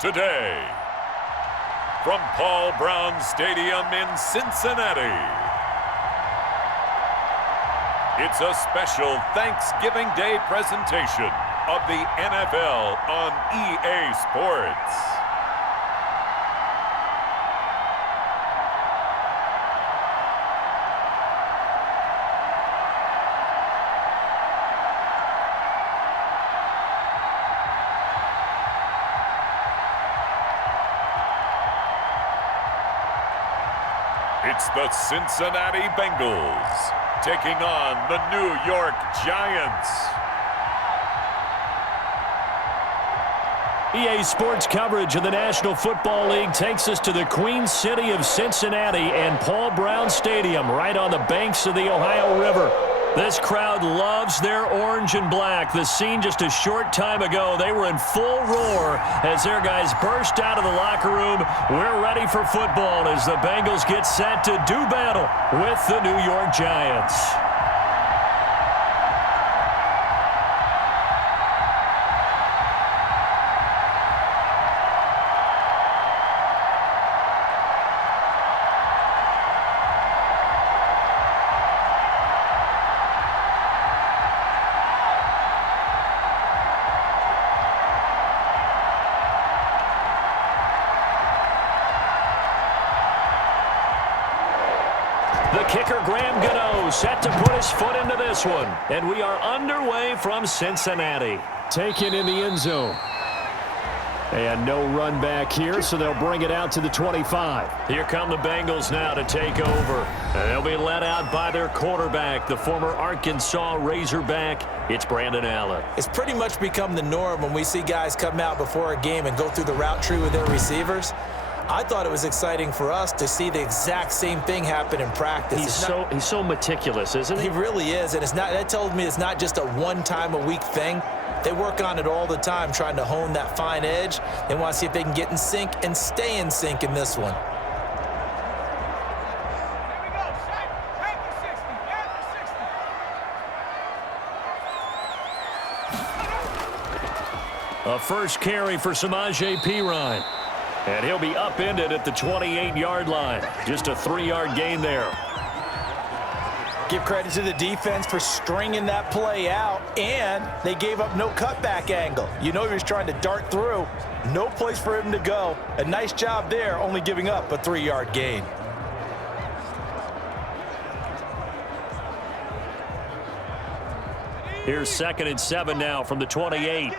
today. From Paul Brown Stadium in Cincinnati, it's a special Thanksgiving Day presentation of the NFL on EA Sports. It's the Cincinnati Bengals taking on the New York Giants. EA Sports coverage of the National Football League takes us to the Queen City of Cincinnati and Paul Brown Stadium right on the banks of the Ohio River. This crowd loves their orange and black. The scene just a short time ago, they were in full roar as their guys burst out of the locker room. We're ready for football as the Bengals get set to do battle with the New York Giants. The kicker, Graham Gano, set to put his foot into this one. And we are underway from Cincinnati. Taken in the end zone. And no run back here, so they'll bring it out to the 25. Here come the Bengals now to take over. And they'll be led out by their quarterback, the former Arkansas Razorback. It's Brandon Allen. It's pretty much become the norm when we see guys come out before a game and go through the route tree with their receivers. I thought it was exciting for us to see the exact same thing happen in practice. He's so meticulous, isn't he? He really is, and that tells me it's not just a one-time-a-week thing. They work on it all the time, trying to hone that fine edge. They want to see if they can get in sync and stay in sync in this one. A first carry for Samaje Perine. And he'll be upended at the 28-yard line. Just a 3-yard gain there. Give credit to the defense for stringing that play out, and they gave up no cutback angle. You know he was trying to dart through. No place for him to go. A nice job there, only giving up a 3-yard gain. Here's 2nd and 7 now from the 28.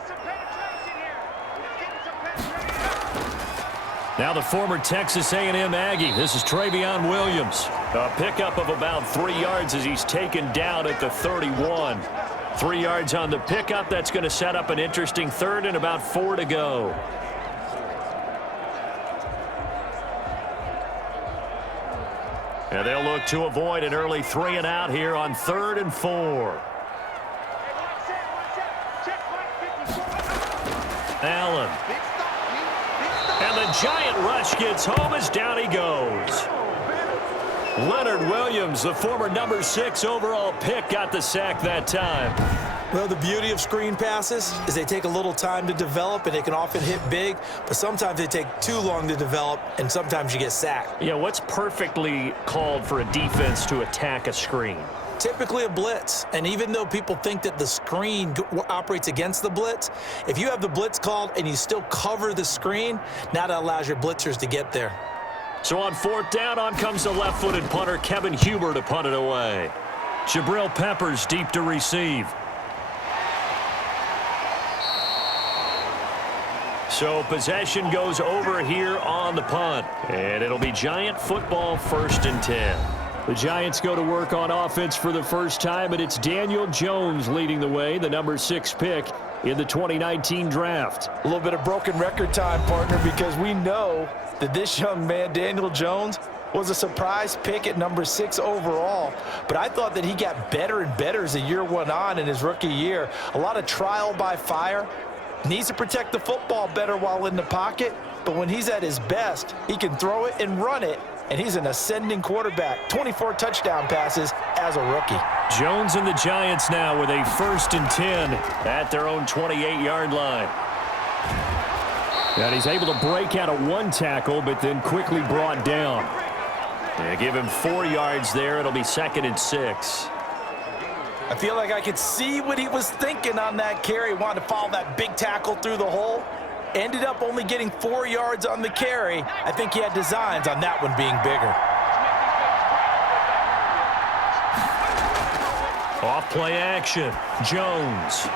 Now the former Texas A&M Aggie. This is Travion Williams. A pickup of about 3 yards as he's taken down at the 31. 3 yards on the pickup. That's going to set up an interesting 3rd and about 4 to go. And they'll look to avoid an early 3 and out here on 3rd and 4. Allen. And the giant rush gets home as down he goes. Leonard Williams, the former number 6 overall pick, got the sack that time. Well, the beauty of screen passes is they take a little time to develop, and they can often hit big, but sometimes they take too long to develop, and sometimes you get sacked. Yeah, what's perfectly called for a defense to attack a screen? Typically a blitz, and even though people think that the screen operates against the blitz, if you have the blitz called and you still cover the screen, now that allows your blitzers to get there. So on 4th down, on comes the left-footed punter, Kevin Huber, to punt it away. Jabril Peppers deep to receive. So possession goes over here on the punt, and it'll be Giant football, 1st and 10. The Giants go to work on offense for the first time, and it's Daniel Jones leading the way, the number 6 pick in the 2019 draft. A little bit of broken record time, partner, because we know that this young man, Daniel Jones, was a surprise pick at number 6 overall. But I thought that he got better and better as the year went on in his rookie year. A lot of trial by fire. Needs to protect the football better while in the pocket. But when he's at his best, he can throw it and run it. And he's an ascending quarterback. 24 touchdown passes as a rookie. Jones and the Giants now with a 1st and 10 at their own 28-yard line. And he's able to break out of one tackle, but then quickly brought down. They give him 4 yards there. It'll be 2nd and 6. I feel like I could see what he was thinking on that carry. Wanted to follow that big tackle through the hole. Ended up only getting 4 yards on the carry. I think he had designs on that one being bigger. Off play action. Jones.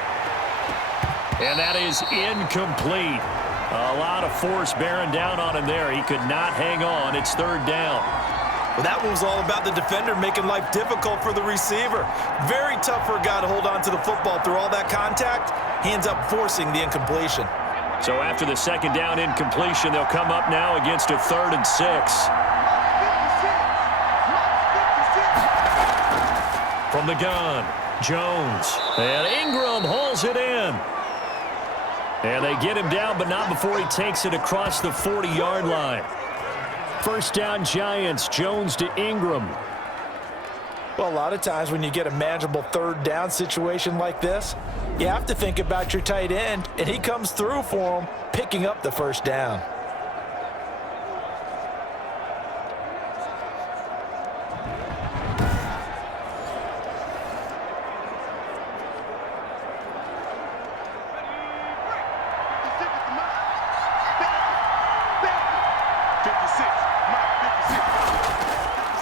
And that is incomplete. A lot of force bearing down on him there. He could not hang on. It's 3rd down. Well, that one was all about the defender making life difficult for the receiver. Very tough for a guy to hold on to the football through all that contact. He ends up forcing the incompletion. So after the 2nd down incompletion, they'll come up now against a 3rd and 6. From the gun, Jones. And Ingram hauls it in. And they get him down, but not before he takes it across the 40-yard line. 1st down Giants, Jones to Ingram. Well, a lot of times when you get a manageable 3rd down situation like this, you have to think about your tight end, and he comes through for him, picking up the 1st down.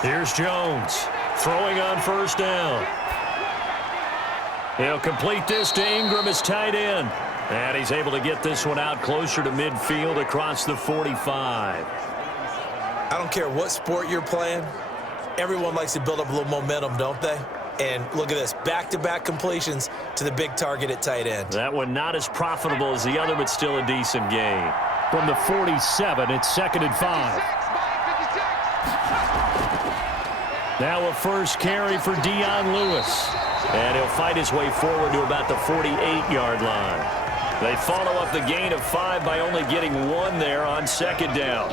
Here's Jones, throwing on 1st down. He'll complete this to Ingram as tight end. And he's able to get this one out closer to midfield across the 45. I don't care what sport you're playing. Everyone likes to build up a little momentum, don't they? And look at this, back-to-back completions to the big target at tight end. That one not as profitable as the other, but still a decent gain. From the 47, it's 2nd and 5. Now a 1st carry for Dion Lewis. And he'll fight his way forward to about the 48-yard line. They follow up the gain of 5 by only getting 1 there on 2nd down.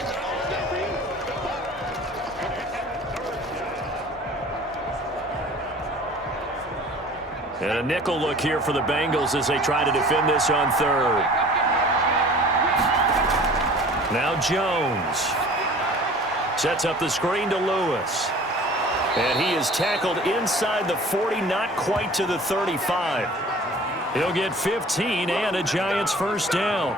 And a nickel look here for the Bengals as they try to defend this on 3rd. Now Jones sets up the screen to Lewis. And he is tackled inside the 40, not quite to the 35. He'll get 15 and a Giants 1st down.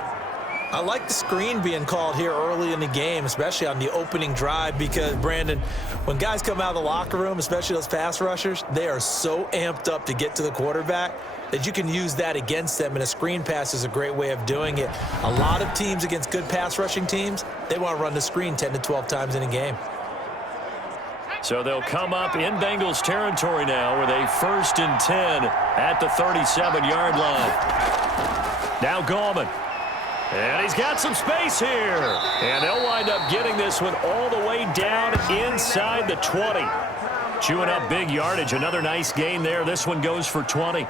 I like the screen being called here early in the game, especially on the opening drive, because, Brandon, when guys come out of the locker room, especially those pass rushers, they are so amped up to get to the quarterback that you can use that against them, and a screen pass is a great way of doing it. A lot of teams against good pass rushing teams, they want to run the screen 10 to 12 times in a game. So they'll come up in Bengals territory now with a 1st and 10 at the 37-yard line. Now Gallman. And he's got some space here. And they'll wind up getting this one all the way down inside the 20. Chewing up big yardage. Another nice gain there. This one goes for 20.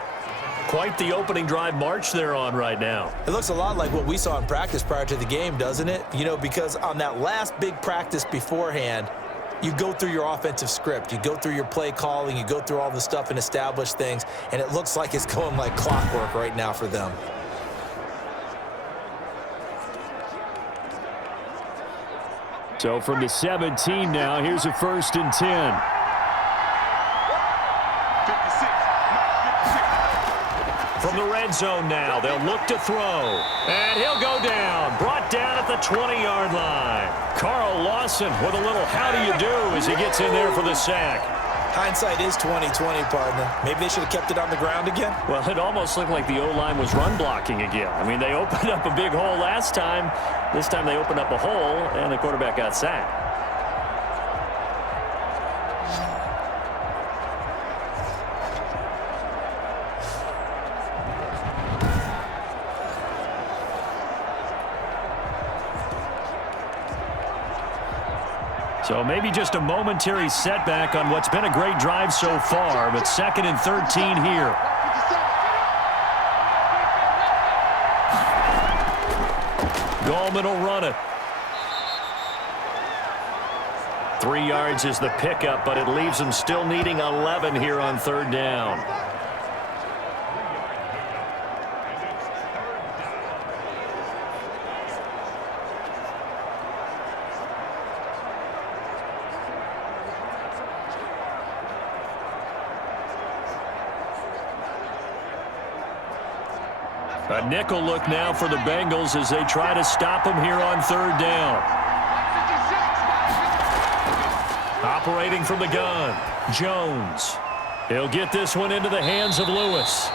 Quite the opening drive march they're on right now. It looks a lot like what we saw in practice prior to the game, doesn't it? You know, because on that last big practice beforehand, you go through your offensive script, you go through your play calling, you go through all the stuff and establish things, and it looks like it's going like clockwork right now for them. So from the 17 now, here's a 1st and 10. From the red zone now, they'll look to throw. And he'll go down. Brought down at the 20-yard line. Carl Lawson with a little how do you do as he gets in there for the sack. Hindsight is 20/20, partner. Maybe they should have kept it on the ground again. Well, it almost looked like the O-line was run blocking again. I mean, they opened up a big hole last time. This time they opened up a hole, and the quarterback got sacked. So maybe just a momentary setback on what's been a great drive so far, but 2nd and 13 here. Gallman will run it. 3 yards is the pickup, but it leaves them still needing 11 here on 3rd down. A nickel look now for the Bengals as they try to stop him here on third down. Operating from the gun, Jones. He'll get this one into the hands of Lewis.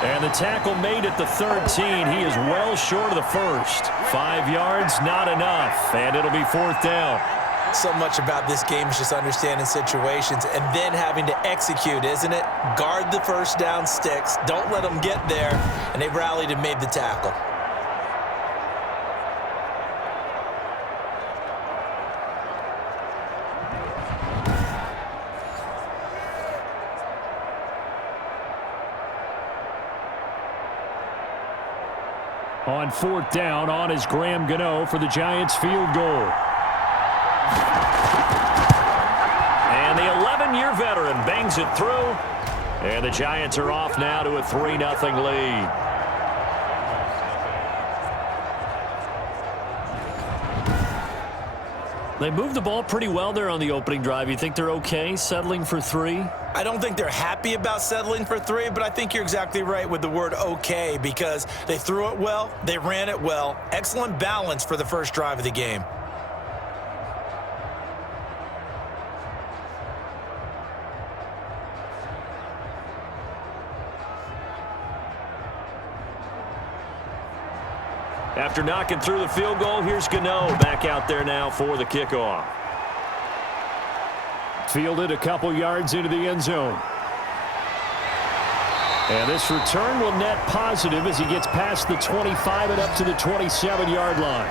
And the tackle made at the 13. He is well short of the first. 5 yards, not enough. And it'll be fourth down. So much about this game is just understanding situations and then having to execute, isn't it? Guard the first down sticks. Don't let them get there. And they rallied and made the tackle. On fourth down, on is Graham Gano for the Giants field goal. And the 11-year veteran bangs it through. And the Giants are off now to a 3-0 lead. They moved the ball pretty well there on the opening drive. You think they're okay settling for 3? I don't think they're happy about settling for 3, but I think you're exactly right with the word okay because they threw it well, they ran it well. Excellent balance for the first drive of the game. After knocking through the field goal, here's Gano back out there now for the kickoff. Fielded a couple yards into the end zone. And this return will net positive as he gets past the 25 and up to the 27-yard line.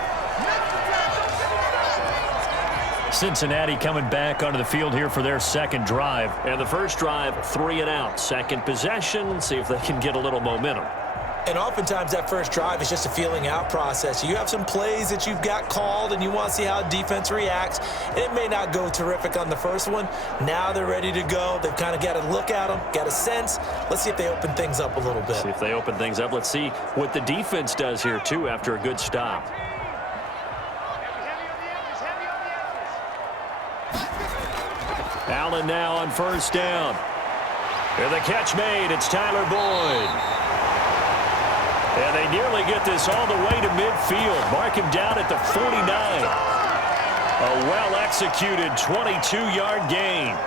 Cincinnati coming back onto the field here for their second drive. And the first drive, 3 and out. Second possession, see if they can get a little momentum. And oftentimes that first drive is just a feeling out process. You have some plays that you've got called and you want to see how defense reacts. And it may not go terrific on the first one. Now they're ready to go. They've kind of got to look at them, got a sense. Let's see if they open things up a little bit. See if they open things up. Let's see what the defense does here, too, after a good stop. Allen now on first down. And the catch made. It's Tyler Boyd. And they nearly get this all the way to midfield. Mark him down at the 49. A well-executed 22-yard gain.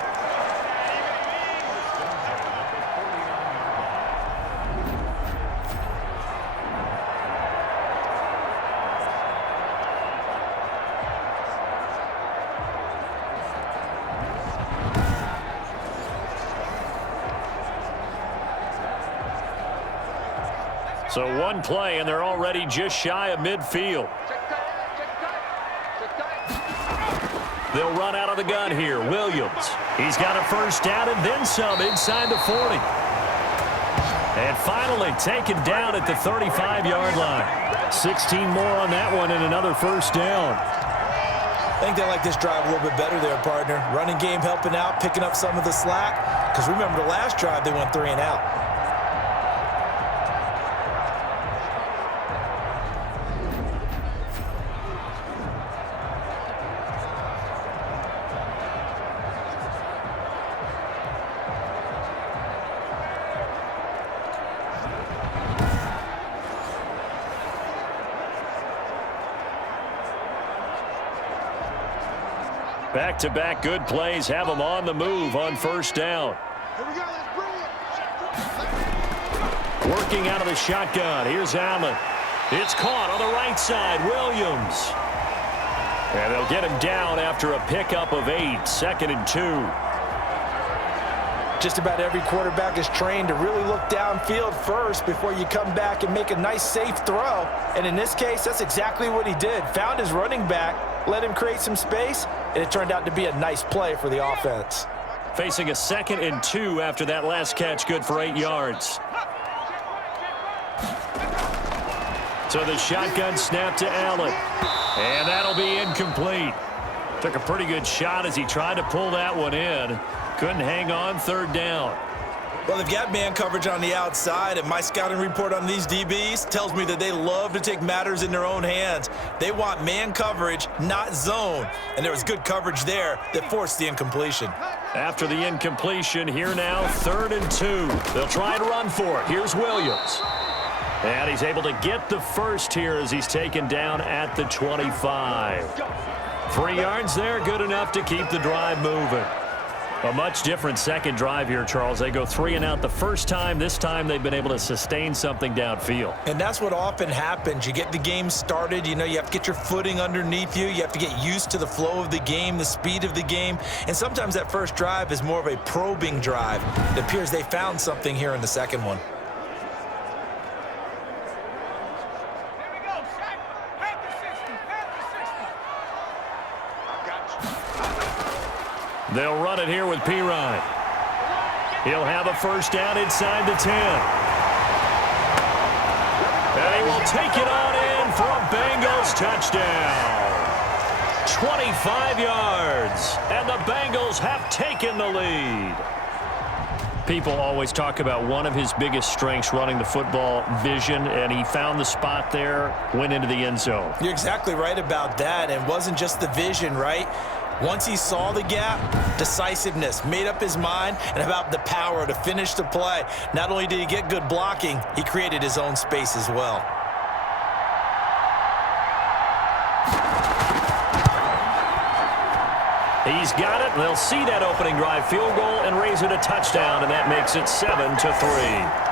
So one play, and they're already just shy of midfield. They'll run out of the gun here. Williams. He's got a first down and then some inside the 40. And finally taken down at the 35-yard line. 16 more on that one and another first down. I think they like this drive a little bit better there, partner. Running game helping out, picking up some of the slack. Because remember the last drive, they went 3 and out. Back-to-back good plays have them on the move on first down. Working out of the shotgun. Here's Allen. It's caught on the right side. Williams. And they'll get him down after a pickup of 8. 2nd and 2. Just about every quarterback is trained to really look downfield first before you come back and make a nice, safe throw. And in this case, that's exactly what he did. Found his running back, let him create some space, and it turned out to be a nice play for the offense. Facing a 2nd and 2 after that last catch, good for 8 yards. So the shotgun snap to Allen. And that'll be incomplete. Took a pretty good shot as he tried to pull that one in. Couldn't hang on, 3rd down. Well, they've got man coverage on the outside, and my scouting report on these DBs tells me that they love to take matters in their own hands. They want man coverage, not zone. And there was good coverage there that forced the incompletion. After the incompletion, here now, 3rd and 2. They'll try to run for it. Here's Williams. And he's able to get the first here as he's taken down at the 25. 3 yards there, good enough to keep the drive moving. A much different second drive here, Charles. They go 3 and out the first time. This time they've been able to sustain something downfield. And that's what often happens. You get the game started. You know, you have to get your footing underneath you. You have to get used to the flow of the game, the speed of the game. And sometimes that first drive is more of a probing drive. It appears they found something here in the second one. They'll run it here with Pirine. He'll have a first down inside the 10. And he will take it on in for a Bengals touchdown. 25 yards, and the Bengals have taken the lead. People always talk about one of his biggest strengths, running the football, vision, and he found the spot there, went into the end zone. You're exactly right about that. And it wasn't just the vision, right? Once he saw the gap, decisiveness, made up his mind, and about the power to finish the play. Not only did he get good blocking, he created his own space as well. He's got it. They'll see that opening drive field goal and raise it a touchdown, and that makes it 7-3.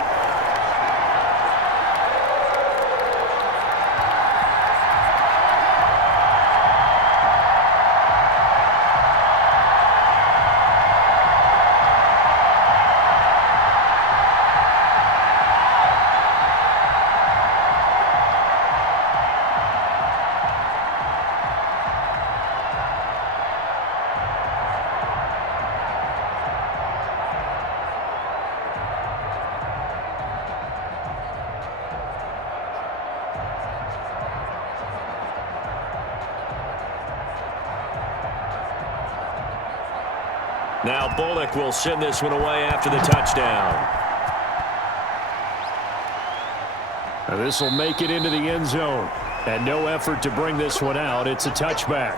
Now Bullock will send this one away after the touchdown. And this will make it into the end zone. And no effort to bring this one out. It's a touchback.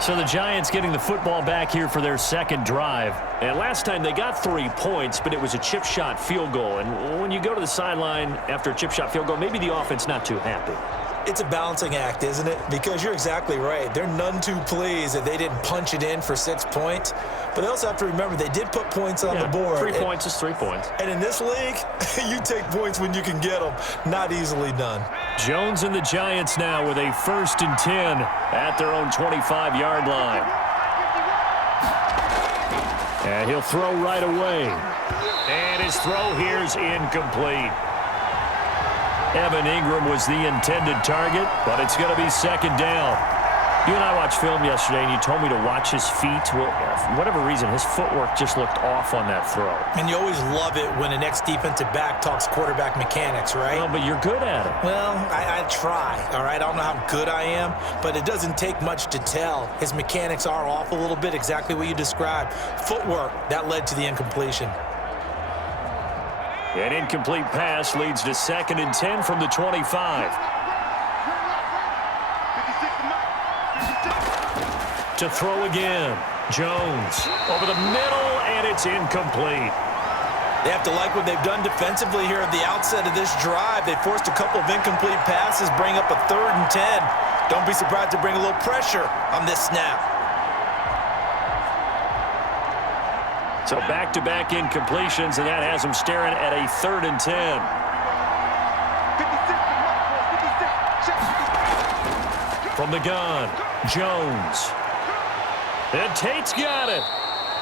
So the Giants getting the football back here for their second drive. And last time they got 3 points, but it was a chip shot field goal. And when you go to the sideline after a chip shot field goal, maybe the offense not too happy. It's a balancing act, isn't it? Because you're exactly right. They're none too pleased that they didn't punch it in for 6 points. But they also have to remember they did put points on the board. 3 points is 3 points. And in this league, you take points when you can get them. Not easily done. Jones and the Giants now with a 1st and 10 at their own 25-yard line. And he'll throw right away. And his throw here's incomplete. Evan Ingram was the intended target, but it's going to be second down. You and I watched film yesterday, and you told me to watch his feet. Well, for whatever reason, his footwork just looked off on that throw. And you always love it when an ex-defensive back talks quarterback mechanics, right? Well, but you're good at it. Well, I try, all right? I don't know how good I am, but it doesn't take much to tell. His mechanics are off a little bit, exactly what you described. Footwork, that led to the incompletion. An incomplete pass leads to 2nd and 10 from the 25. To throw again. Jones over the middle, and it's incomplete. They have to like what they've done defensively here at the outset of this drive. They forced a couple of incomplete passes, bring up a 3rd and 10. Don't be surprised to bring a little pressure on this snap. So back-to-back incompletions, and that has them staring at a 3rd and 10. From the gun, Jones. And Tate's got it.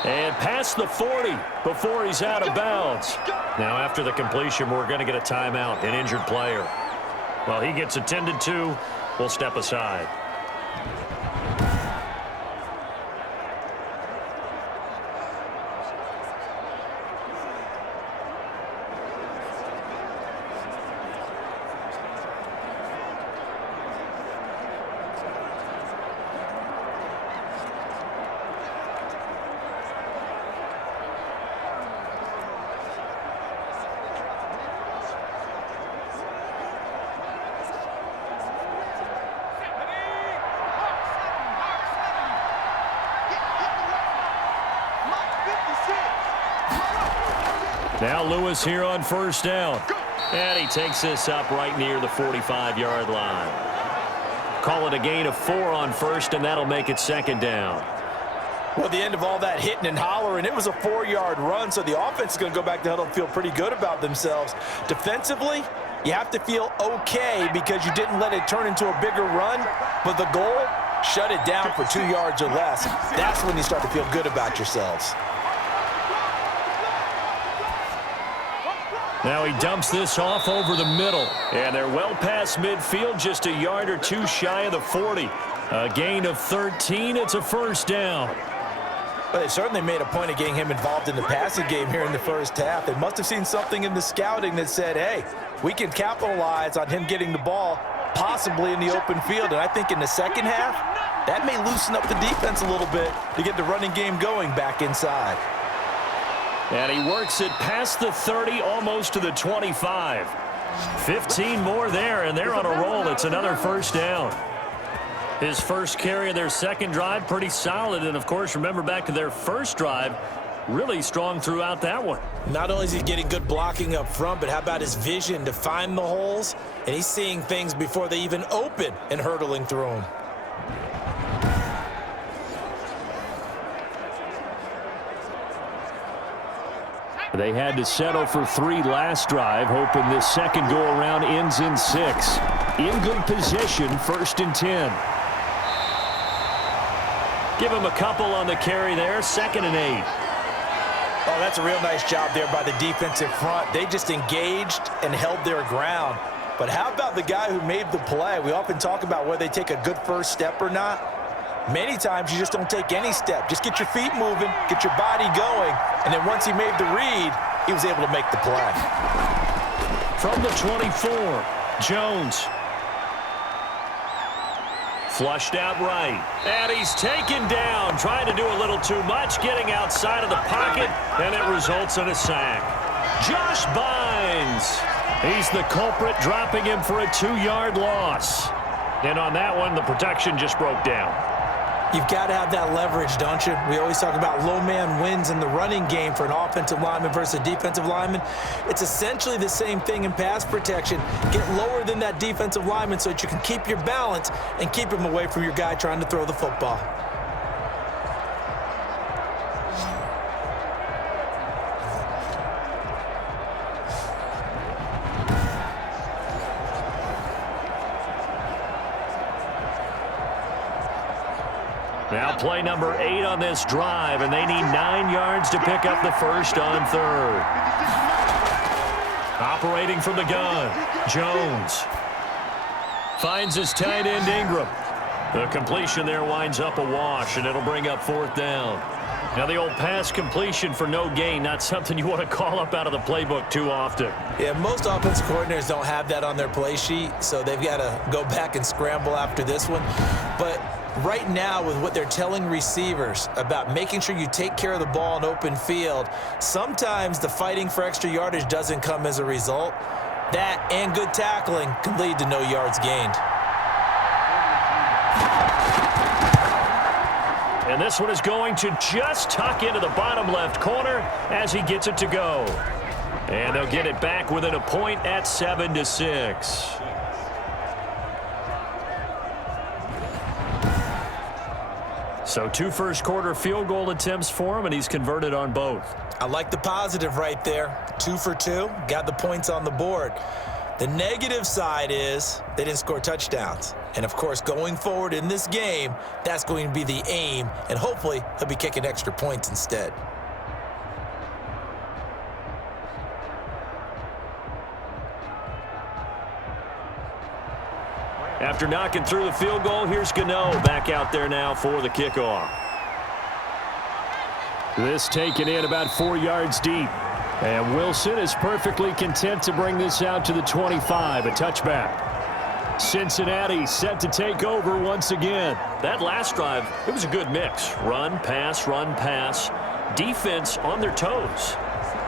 And past the 40 before he's out of bounds. Now after the completion, we're going to get a timeout, an injured player. Well, he gets attended to. We'll step aside. Now Lewis here on first down. And he takes this up right near the 45-yard line. Call it a gain of 4 on first, and that'll make it second down. Well, the end of all that hitting and hollering, it was a 4-yard run, so the offense is going to go back to huddle and feel pretty good about themselves. Defensively, you have to feel okay because you didn't let it turn into a bigger run, but the goal, shut it down for 2 yards or less. That's when you start to feel good about yourselves. Now he dumps this off over the middle, and they're well past midfield, just a yard or 2 shy of the 40. A gain of 13, it's a first down. Well, they certainly made a point of getting him involved in the passing game here in the first half. They must have seen something in the scouting that said, hey, we can capitalize on him getting the ball possibly in the open field. And I think in the second half, that may loosen up the defense a little bit to get the running game going back inside. And he works it past the 30, almost to the 25. 15 more there, and they're on a roll. It's another first down. His first carry of their second drive, pretty solid. And, of course, remember back to their first drive, really strong throughout that one. Not only is he getting good blocking up front, but how about his vision to find the holes? And he's seeing things before they even open and hurdling through them. They had to settle for 3 last drive, hoping this second go-around ends in 6. In good position, 1st and 10. Give him a couple on the carry there, 2nd and 8. Oh, that's a real nice job there by the defensive front. They just engaged and held their ground. But how about the guy who made the play? We often talk about whether they take a good first step or not. Many times you just don't take any step. Just get your feet moving, get your body going, and then once he made the read, he was able to make the play. From the 24, Jones. Flushed out right. And he's taken down, trying to do a little too much, getting outside of the pocket, and it results in a sack. Josh Bynes. He's the culprit, dropping him for a 2-yard loss. And on that one, the protection just broke down. You've got to have that leverage, don't you? We always talk about low man wins in the running game for an offensive lineman versus a defensive lineman. It's essentially the same thing in pass protection. Get lower than that defensive lineman so that you can keep your balance and keep him away from your guy trying to throw the football. Now play number 8 on this drive, and they need 9 yards to pick up the first on 3rd. Operating from the gun, Jones. Finds his tight end, Ingram. The completion there winds up a wash, and it'll bring up 4th down. Now the old pass completion for no gain, not something you want to call up out of the playbook too often. Yeah, most offensive coordinators don't have that on their play sheet, so they've got to go back and scramble after this one. But right now, with what they're telling receivers about making sure you take care of the ball in open field, sometimes the fighting for extra yardage doesn't come as a result. That and good tackling can lead to no yards gained. And this one is going to just tuck into the bottom left corner as he gets it to go. And they'll get it back within a point at 7-6. So 2 first-quarter field goal attempts for him, and he's converted on both. I like the positive right there. 2 for 2, got the points on the board. The negative side is they didn't score touchdowns. And, of course, going forward in this game, that's going to be the aim, and hopefully he'll be kicking extra points instead. After knocking through the field goal, here's Gano back out there now for the kickoff. This taken in about 4 yards deep. And Wilson is perfectly content to bring this out to the 25, a touchback. Cincinnati set to take over once again. That last drive, it was a good mix. Run, pass, defense on their toes.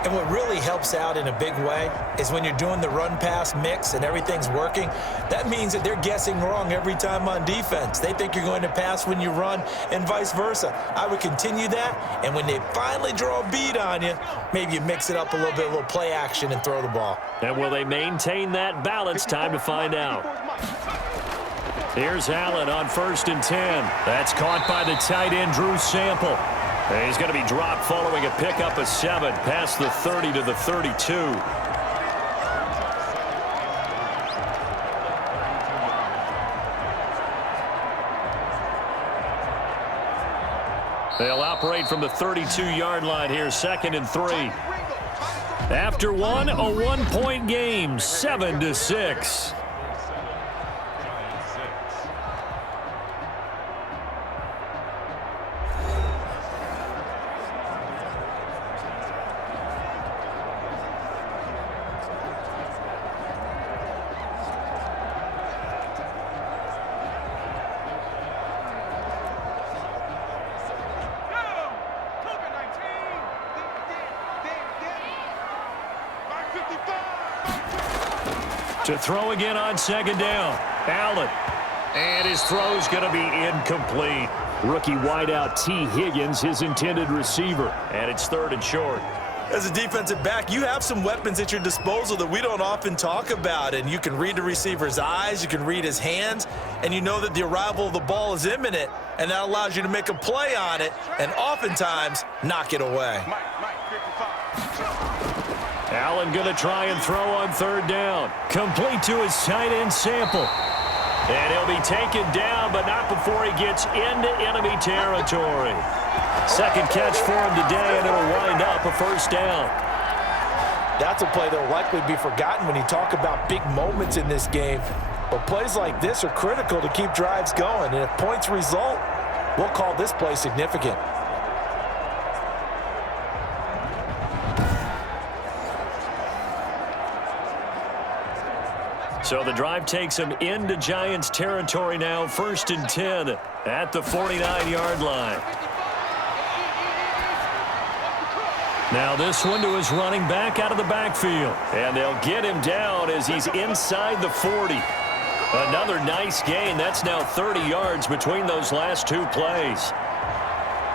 And what really helps out in a big way is when you're doing the run-pass mix and everything's working, that means that they're guessing wrong every time on defense. They think you're going to pass when you run and vice versa. I would continue that, and when they finally draw a beat on you, maybe you mix it up a little play action and throw the ball. And will they maintain that balance? Time to find out. Here's Allen on 1st and 10. That's caught by the tight end, Drew Sample. And he's going to be dropped following a pickup of 7 past the 30 to the 32. They'll operate from the 32-yard line here, 2nd and 3. After one, a 1-point game, 7-6. To throw again on 2nd down. Allen. And his throw's going to be incomplete. Rookie wideout T. Higgins, his intended receiver. And it's 3rd and short. As a defensive back, you have some weapons at your disposal that we don't often talk about. And you can read the receiver's eyes, you can read his hands, and you know that the arrival of the ball is imminent. And that allows you to make a play on it and oftentimes knock it away. Allen going to try and throw on 3rd down. Complete to his tight end Sample. And he'll be taken down, but not before he gets into enemy territory. 2nd catch for him today, and it'll wind up a 1st down. That's a play that will likely be forgotten when you talk about big moments in this game. But plays like this are critical to keep drives going. And if points result, we'll call this play significant. So the drive takes him into Giants territory now, 1st and 10 at the 49-yard line. Now this one to his running back out of the backfield. And they'll get him down as he's inside the 40. Another nice gain. That's now 30 yards between those last 2 plays.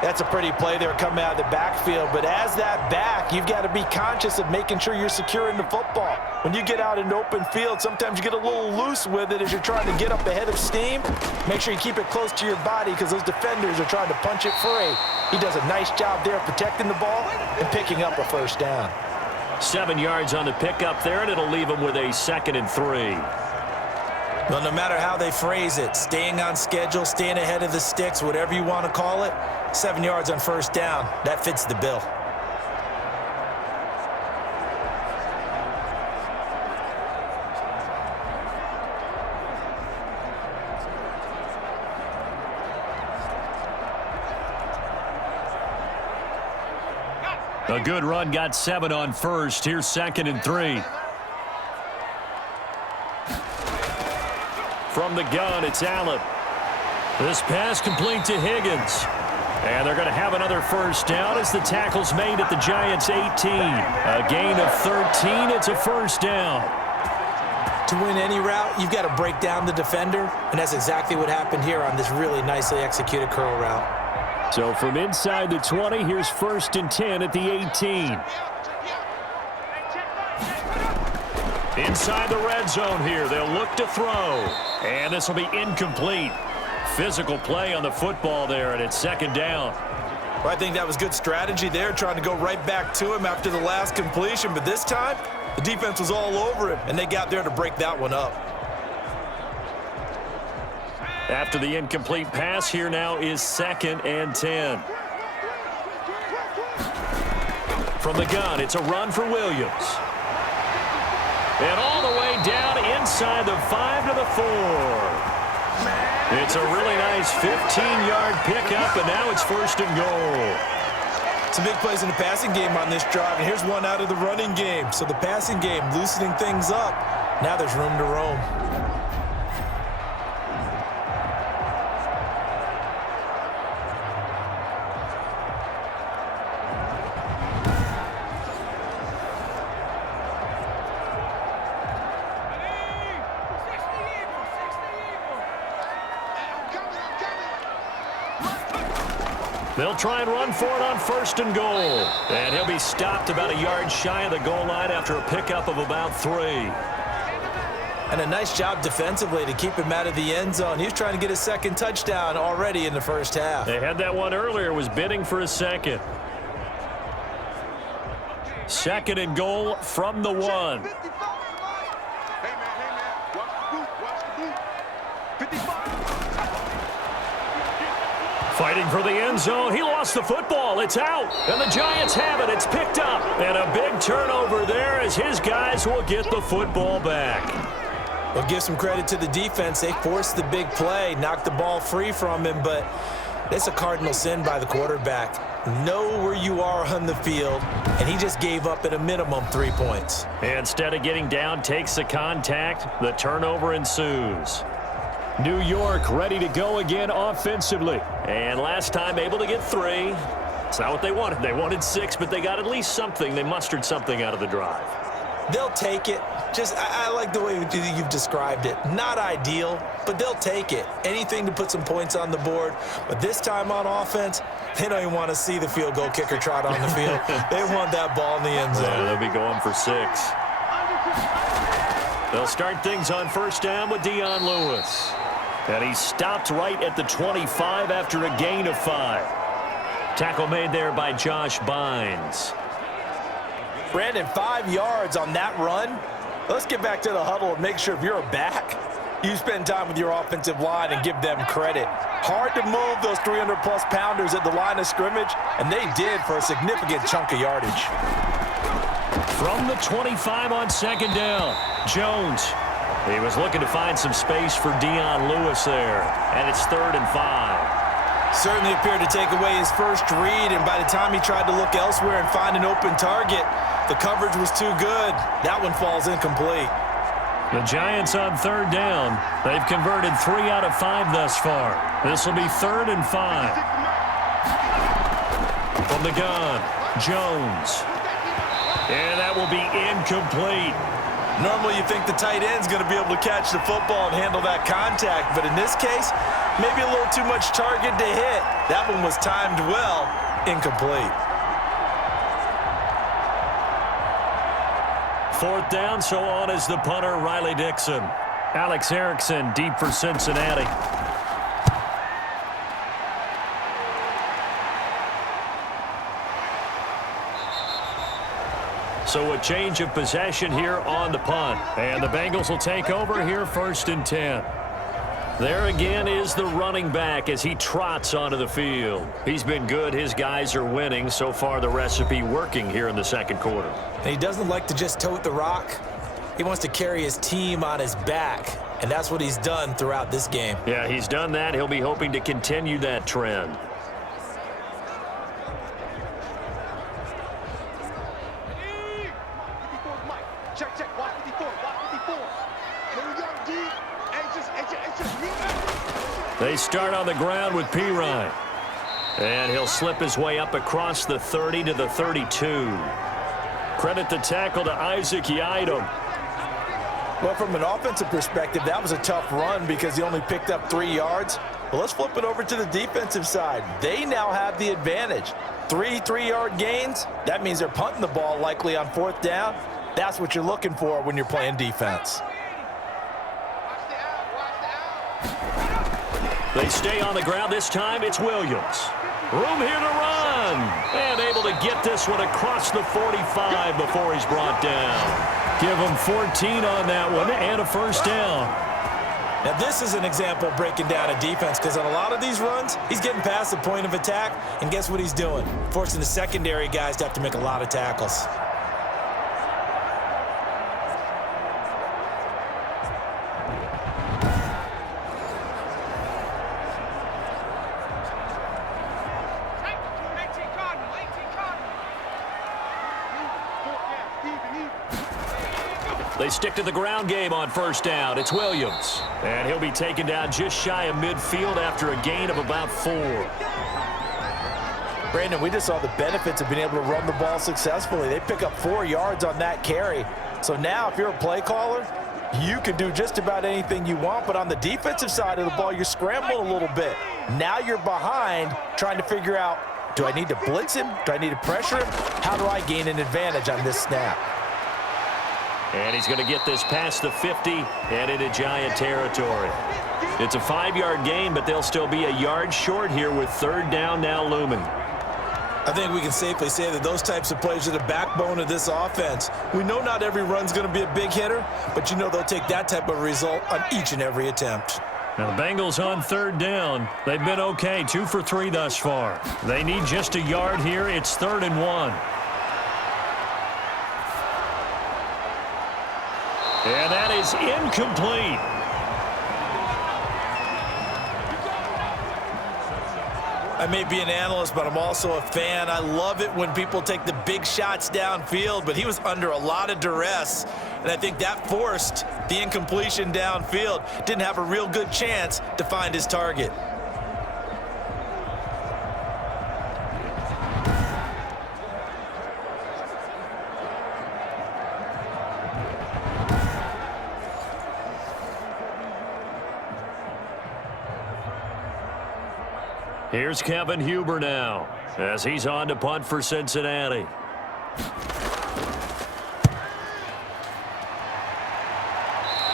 That's a pretty play there coming out of the backfield. But as that back, you've got to be conscious of making sure you're securing the football. When you get out in open field, sometimes you get a little loose with it as you're trying to get up ahead of steam. Make sure you keep it close to your body because those defenders are trying to punch it free. He does a nice job there protecting the ball and picking up a 1st down. 7 yards on the pickup there, and it'll leave him with a 2nd and 3. Well, no matter how they phrase it, staying on schedule, staying ahead of the sticks, whatever you want to call it, 7 yards on 1st down, that fits the bill. A good run, got 7 on 1st. Here's 2nd and 3. From the gun, it's Allen. This pass complete to Higgins. And they're going to have another 1st down as the tackle's made at the Giants' 18. A gain of 13. It's a 1st down. To win any route, you've got to break down the defender, and that's exactly what happened here on this really nicely executed curl route. So from inside the 20, here's 1st and 10 at the 18. Inside the red zone here, they'll look to throw. And this will be incomplete. Physical play on the football there, and it's 2nd down. Well, I think that was good strategy there, trying to go right back to him after the last completion. But this time, the defense was all over him, and they got there to break that one up. After the incomplete pass, here now is 2nd and 10. From the gun, it's a run for Williams. And all the way down inside the 5 to the 4. It's a really nice 15-yard pickup, and now it's 1st and goal. Some big plays in the passing game on this drive, and here's one out of the running game. So the passing game loosening things up. Now there's room to roam. They'll try and run for it on 1st and goal. And he'll be stopped about a yard shy of the goal line after a pickup of about 3. And a nice job defensively to keep him out of the end zone. He was trying to get his second touchdown already in the first half. They had that one earlier, was bidding for a second. 2nd and goal from the 1. Fighting for the end zone. He lost the football. It's out. And the Giants have it. It's picked up. And a big turnover there as his guys will get the football back. We'll give some credit to the defense. They forced the big play, knocked the ball free from him, but it's a cardinal sin by the quarterback. Know where you are on the field, and he just gave up at a minimum 3 points. Instead of getting down, takes the contact. The turnover ensues. New York ready to go again offensively. And last time able to get 3. It's not what they wanted. They wanted 6, but they got at least something. They mustered something out of the drive. They'll take it. I like the way you've described it. Not ideal, but they'll take it. Anything to put some points on the board. But this time on offense, they don't even want to see the field goal kicker trot on the field. They want that ball in the end zone. Yeah, they'll be going for 6. They'll start things on 1st down with Dion Lewis. And he stopped right at the 25 after a gain of 5. Tackle made there by Josh Bynes. Brandon, 5 yards on that run. Let's get back to the huddle and make sure if you're a back, you spend time with your offensive line and give them credit. Hard to move those 300-plus pounders at the line of scrimmage, and they did for a significant chunk of yardage. From the 25 on 2nd down, Jones. He was looking to find some space for Dion Lewis there, and it's 3rd and 5. Certainly appeared to take away his first read, and by the time he tried to look elsewhere and find an open target, the coverage was too good. That one falls incomplete. The Giants on 3rd down. They've converted 3 out of 5 thus far. This will be 3rd and 5. From the gun, Jones. And that will be incomplete. Normally you think the tight end's going to be able to catch the football and handle that contact, but in this case, maybe a little too much target to hit. That one was timed well, incomplete. 4th down, so on is the punter, Riley Dixon. Alex Erickson deep for Cincinnati. So a change of possession here on the punt. And the Bengals will take over here 1st and 10. There again is the running back as he trots onto the field. He's been good. His guys are winning. So far the recipe working here in the 2nd quarter. And he doesn't like to just tote the rock. He wants to carry his team on his back. And that's what he's done throughout this game. Yeah, he's done that. He'll be hoping to continue that trend. They start on the ground with Pirine. And he'll slip his way up across the 30 to the 32. Credit the tackle to Isaac Yiadom. Well, from an offensive perspective, that was a tough run because he only picked up 3 yards. Well, let's flip it over to the defensive side. They now have the advantage. 3 3-yard gains. That means they're punting the ball likely on 4th down. That's what you're looking for when you're playing defense. They stay on the ground. This time it's Williams. Room here to run. And able to get this one across the 45 before he's brought down. Give him 14 on that one and a 1st down. Now this is an example of breaking down a defense because on a lot of these runs, he's getting past the point of attack, and guess what he's doing? Forcing the secondary guys to have to make a lot of tackles. They stick to the ground game on 1st down. It's Williams. And he'll be taken down just shy of midfield after a gain of about 4. Brandon, we just saw the benefits of being able to run the ball successfully. They pick up 4 yards on that carry. So now if you're a play caller, You can do just about anything you want, but on the defensive side of the ball, you're scrambling a little bit. Now you're behind trying to figure out, do I need to blitz him? Do I need to pressure him? How do I gain an advantage on this snap? And he's going to get this past the 50 and into Giant territory. It's a 5-yard gain, but they'll still be a yard short here with third down now looming. I think we can safely say that those types of plays are the backbone of this offense. We know not every run's going to be a big hitter, but you know they'll take that type of result on each and every attempt. Now the Bengals on third down. They've been okay, 2 for 3 thus far. They need just a yard here. It's 3rd and 1. And that is incomplete. I may be an analyst, but I'm also a fan. I love it when people take the big shots downfield, but he was under a lot of duress, and I think that forced the incompletion downfield. Didn't have a real good chance to find his target. Here's Kevin Huber now as he's on to punt for Cincinnati.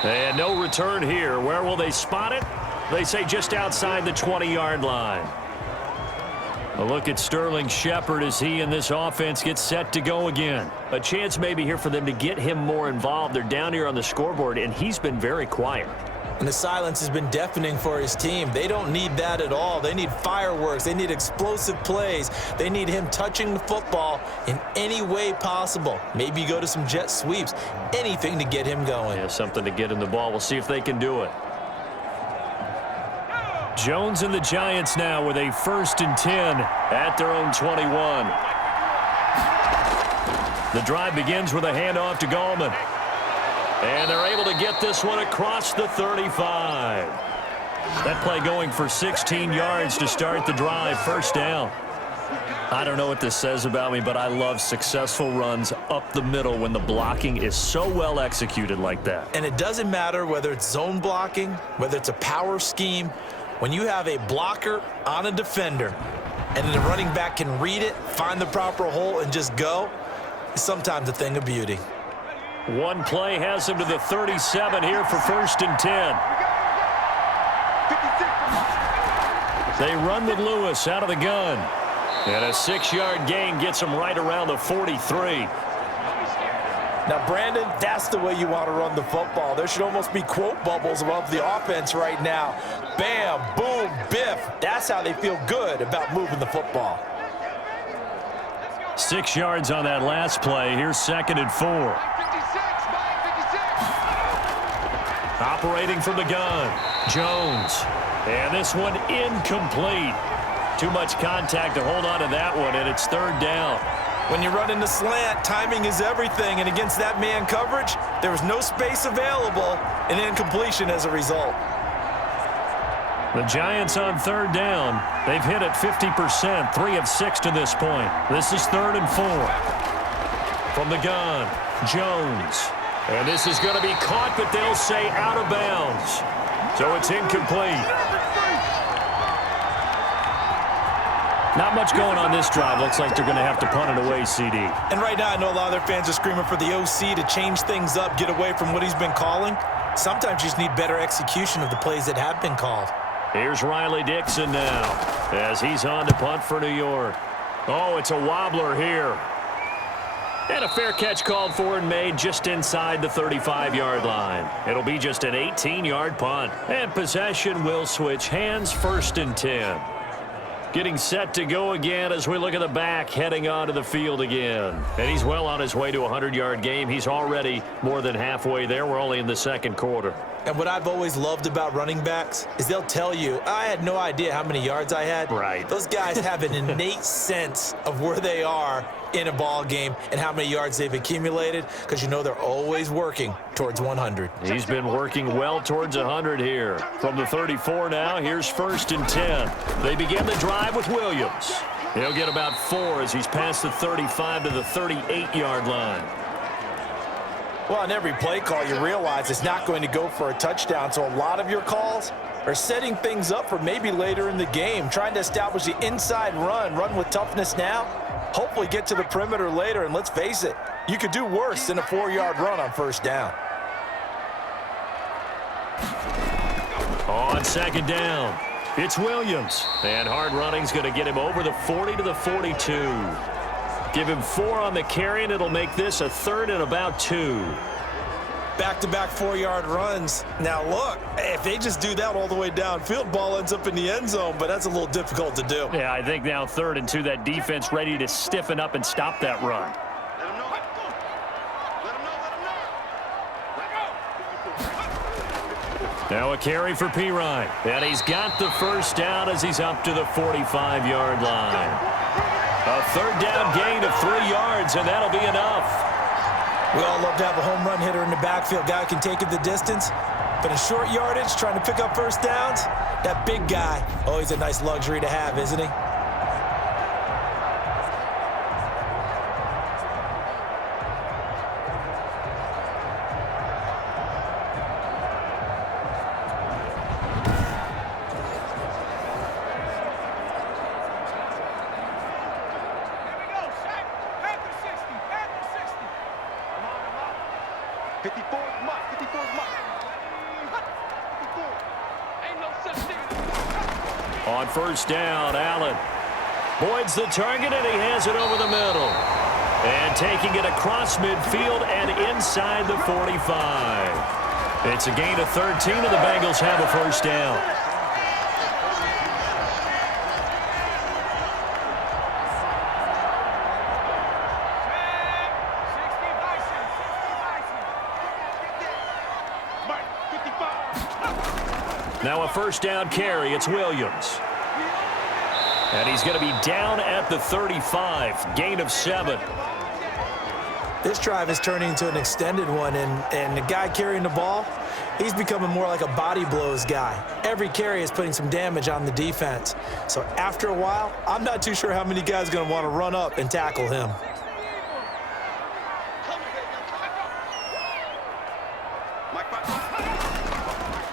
And no return here. Where will they spot it? They say just outside the 20-yard line. A look at Sterling Shepard as he and this offense get set to go again. A chance maybe here for them to get him more involved. They're down here on the scoreboard, and he's been very quiet. And the silence has been deafening for his team. They don't need that at all. They need fireworks. They need explosive plays. They need him touching the football in any way possible. Maybe go to some jet sweeps. Anything to get him going. Yeah, something to get him the ball. We'll see if they can do it. Jones and the Giants now with a 1st and 10 at their own 21. The drive begins with a handoff to Gallman. And they're able to get this one across the 35. That play going for 16 yards to start the drive. 1st down. I don't know what this says about me, but I love successful runs up the middle when the blocking is so well executed like that. And it doesn't matter whether it's zone blocking, whether it's a power scheme. When you have a blocker on a defender and then the running back can read it, find the proper hole, and just go, it's sometimes a thing of beauty. One play has him to the 37 here for 1st and 10. They run with Lewis out of the gun. And a 6-yard gain gets him right around the 43. Now, Brandon, that's the way you want to run the football. There should almost be quote bubbles above the offense right now. Bam, boom, biff. That's how they feel good about moving the football. 6 yards on that last play. Here's 2nd and 4. Operating from the gun, Jones. And this one incomplete. Too much contact to hold on to that one, and it's 3rd down. When you run in the slant, timing is everything, and against that man coverage, there was no space available, and incompletion as a result. The Giants on 3rd down. They've hit it 50%, 3 of 6 to this point. This is 3rd and 4. From the gun, Jones. And this is going to be caught, but they'll say out of bounds. So it's incomplete. Not much going on this drive. Looks like they're going to have to punt it away, CD. And right now, I know a lot of their fans are screaming for the OC to change things up, get away from what he's been calling. Sometimes you just need better execution of the plays that have been called. Here's Riley Dixon now as he's on to punt for New York. Oh, it's a wobbler here. And a fair catch called for and made just inside the 35-yard line. It'll be just an 18-yard punt. And possession will switch hands, 1st and 10. Getting set to go again as we look at the back, heading onto the field again. And he's well on his way to a 100-yard game. He's already more than halfway there. We're only in the 2nd quarter. And what I've always loved about running backs is they'll tell you, I had no idea how many yards I had. Right. Those guys have an innate sense of where they are in a ball game and how many yards they've accumulated, because you know they're always working towards 100. He's been working well towards 100 here. From the 34 now, here's 1st and 10. They begin the drive with Williams. He'll get about 4 as he's past the 35 to the 38-yard line. Well, on every play call, you realize it's not going to go for a touchdown, so a lot of your calls are setting things up for maybe later in the game, trying to establish the inside run with toughness now, hopefully get to the perimeter later, and let's face it, you could do worse than a 4-yard run on first down. On second down, it's Williams, and hard running's going to get him over the 40 to the 42. Give him 4 on the carry, and it'll make this a 3rd and about 2. Back-to-back 4-yard runs. Now, look, if they just do that all the way downfield, ball ends up in the end zone, but that's a little difficult to do. Yeah, I think now 3rd and 2, that defense ready to stiffen up and stop that run. Now a carry for Pirine, and he's got the first down as he's up to the 45-yard line. A 3rd down gain of 3 yards, and that'll be enough. We all love to have a home run hitter in the backfield, guy who can take it the distance. But in short yardage, trying to pick up first downs, that big guy, oh, he's a nice luxury to have, isn't he? On first down, Allen. Boyd's the target, and he has it over the middle. And taking it across midfield and inside the 45. It's a gain of 13, and the Bengals have a first down. Now a first down carry. It's Williams. And he's going to be down at the 35. Gain of 7. This drive is turning into an extended one, and the guy carrying the ball, he's becoming more like a body blows guy. Every carry is putting some damage on the defense. So after a while, I'm not too sure how many guys are going to want to run up and tackle him.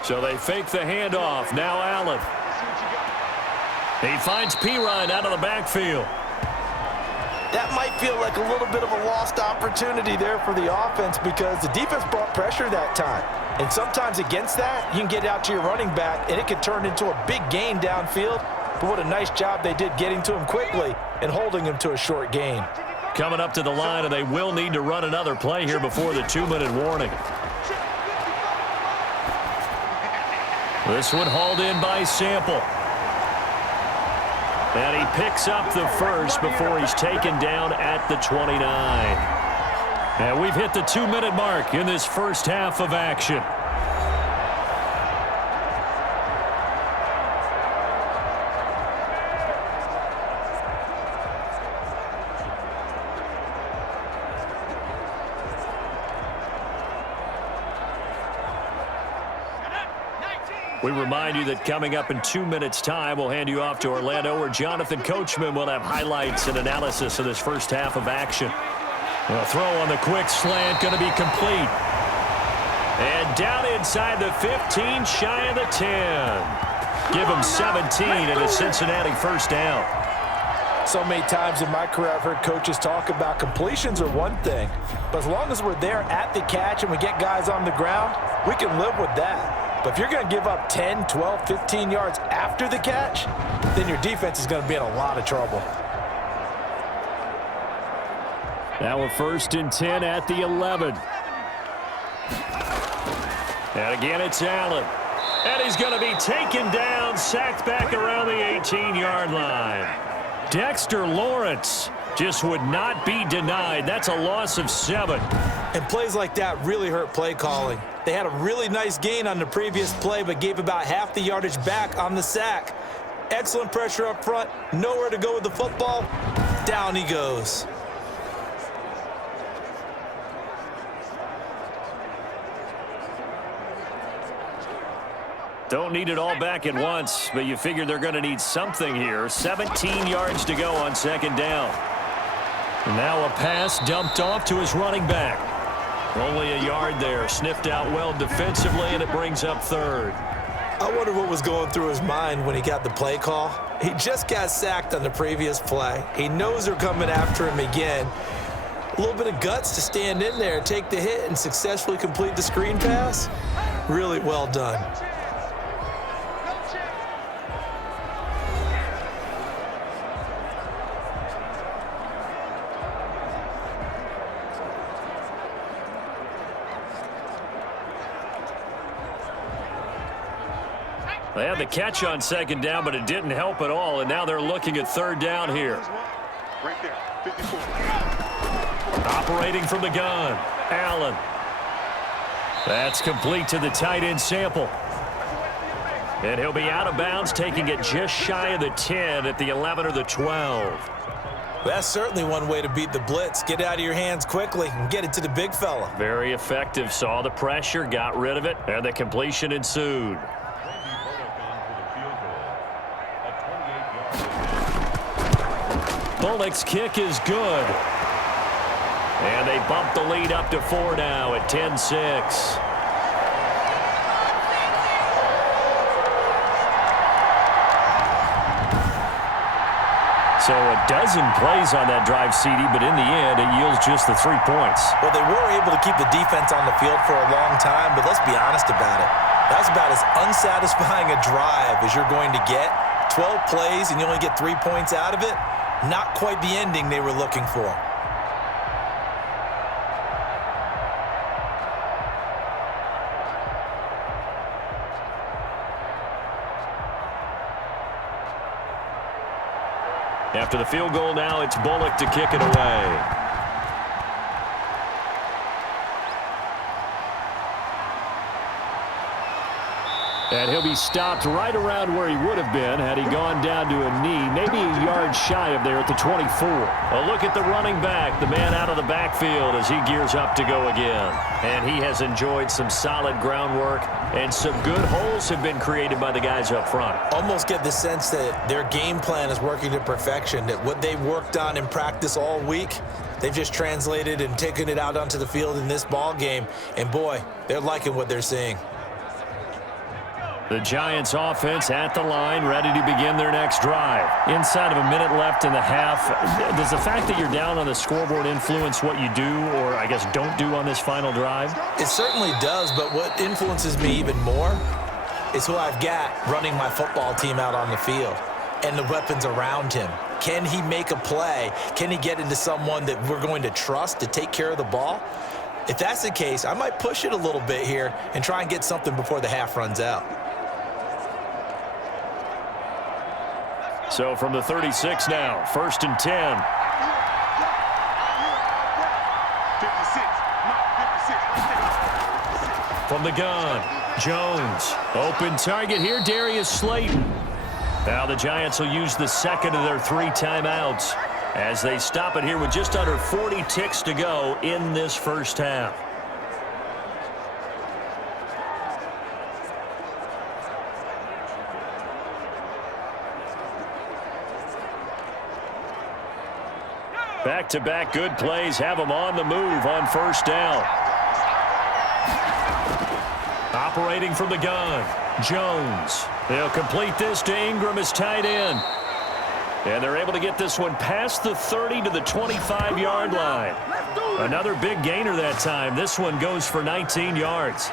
So they fake the handoff. Now Allen. He finds Pirine out of the backfield. That might feel like a little bit of a lost opportunity there for the offense because the defense brought pressure that time. And sometimes against that, you can get out to your running back, and it can turn into a big gain downfield. But what a nice job they did getting to him quickly and holding him to a short gain. Coming up to the line, and they will need to run another play here before the 2-minute warning. This one hauled in by Sample. And he picks up the first before he's taken down at the 29. And we've hit the 2-minute mark in this first half of action. We remind you that coming up in 2 minutes' time, we'll hand you off to Orlando, where Jonathan Coachman will have highlights and analysis of this first half of action. A throw on the quick slant going to be complete. And down inside the 15, shy of the 10. Give him 17 and a Cincinnati first down. So many times in my career, I've heard coaches talk about completions are one thing, but as long as we're there at the catch and we get guys on the ground, we can live with that. But if you're going to give up 10, 12, 15 yards after the catch, then your defense is going to be in a lot of trouble. Now a 1st and 10 at the 11. And again, it's Allen. And he's going to be taken down, sacked back around the 18-yard line. Dexter Lawrence just would not be denied. That's a loss of 7. And plays like that really hurt play calling. They had a really nice gain on the previous play, but gave about half the yardage back on the sack. Excellent pressure up front. Nowhere to go with the football. Down he goes. Don't need it all back at once, but you figure they're going to need something here. 17 yards to go on second down. And now a pass dumped off to his running back. Only a yard there. Sniffed out well defensively, and it brings up third. I wonder what was going through his mind when he got the play call. He just got sacked on the previous play. He knows they're coming after him again. A little bit of guts to stand in there, take the hit, and successfully complete the screen pass. Really well done. They had the catch on second down, but it didn't help at all, and now they're looking at third down here. Right there, 54. Operating from the gun, Allen. That's complete to the tight end Sample. And he'll be out of bounds, taking it just shy of the 10 at the 11 or the 12. That's certainly one way to beat the blitz. Get it out of your hands quickly and get it to the big fella. Very effective. Saw the pressure, got rid of it, and the completion ensued. Bullock's kick is good. And they bump the lead up to 4 now at 10-6. So a dozen plays on that drive, CD, but in the end, it yields just the 3 points. Well, they were able to keep the defense on the field for a long time, but let's be honest about it. That was about as unsatisfying a drive as you're going to get. 12 plays and you only get 3 points out of it. Not quite the ending they were looking for. After the field goal now, it's Bullock to kick it away. And he'll be stopped right around where he would have been had he gone down to a knee, maybe a yard shy of there at the 24. A look at the running back, the man out of the backfield as he gears up to go again. And he has enjoyed some solid groundwork, and some good holes have been created by the guys up front. Almost get the sense that their game plan is working to perfection, that what they worked on in practice all week, they've just translated and taken it out onto the field in this ball game. And boy, they're liking what they're seeing. The Giants offense at the line, ready to begin their next drive. Inside of a minute left in the half, does the fact that you're down on the scoreboard influence what you do, or I guess don't do on this final drive? It certainly does, but what influences me even more is who I've got running my football team out on the field and the weapons around him. Can he make a play? Can he get into someone that we're going to trust to take care of the ball? If that's the case, I might push it a little bit here and try and get something before the half runs out. So from the 36 now, 1st and 10. 56. Right there. From the gun, Jones. Open target here, Darius Slayton. Now the Giants will use the second of their 3 timeouts as they stop it here with just under 40 ticks to go in this first half. Back-to-back good plays have them on the move on first down. Operating from the gun, Jones. They'll complete this to Ingram as tight end. And they're able to get this one past the 30 to the 25-yard line. Another big gainer that time. This one goes for 19 yards.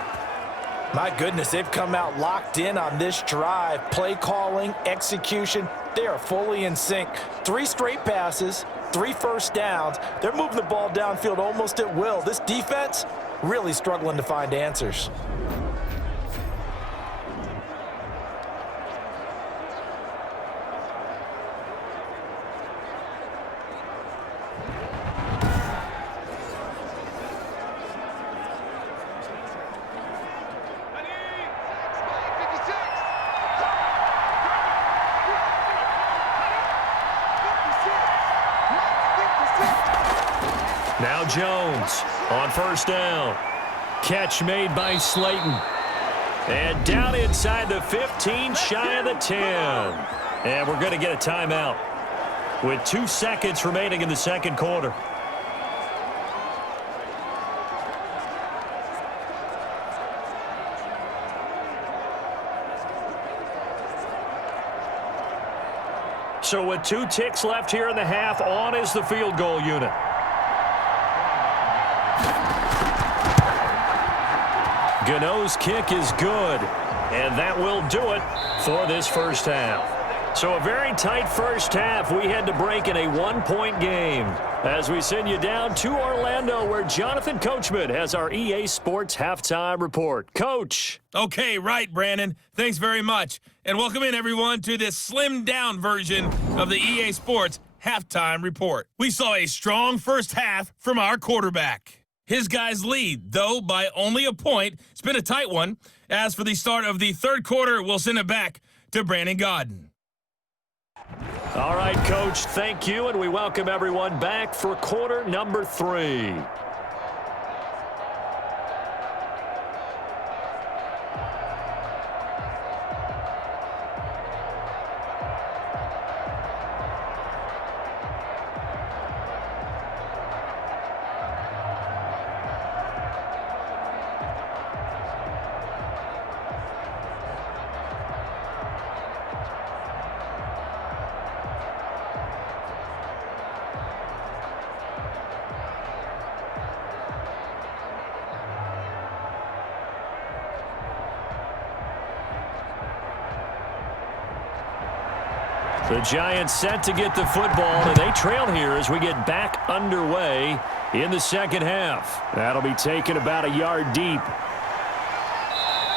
My goodness, they've come out locked in on this drive. Play calling, execution, they are fully in sync. 3 straight passes, 3 first downs. They're moving the ball downfield almost at will. This defense really struggling to find answers. Now Jones on first down. Catch made by Slayton. And down inside the 15, shy of the 10. And we're going to get a timeout with 2 seconds remaining in the second quarter. So with 2 ticks left here in the half, on is the field goal unit. Gano's kick is good, and that will do it for this first half. So a very tight first half. We had to break in a 1-point game as we send you down to Orlando, where Jonathan Coachman has our EA Sports Halftime Report. Coach. Okay, right, Brandon. Thanks very much. And welcome in, everyone, to this slimmed-down version of the EA Sports Halftime Report. We saw a strong first half from our quarterback. His guys lead, though, by only a point. It's been a tight one. As for the start of the third quarter, we'll send it back to Brandon Godden. All right, Coach, thank you, and we welcome everyone back for quarter number 3. The Giants set to get the football, and they trail here as we get back underway in the second half. That'll be taken about a yard deep.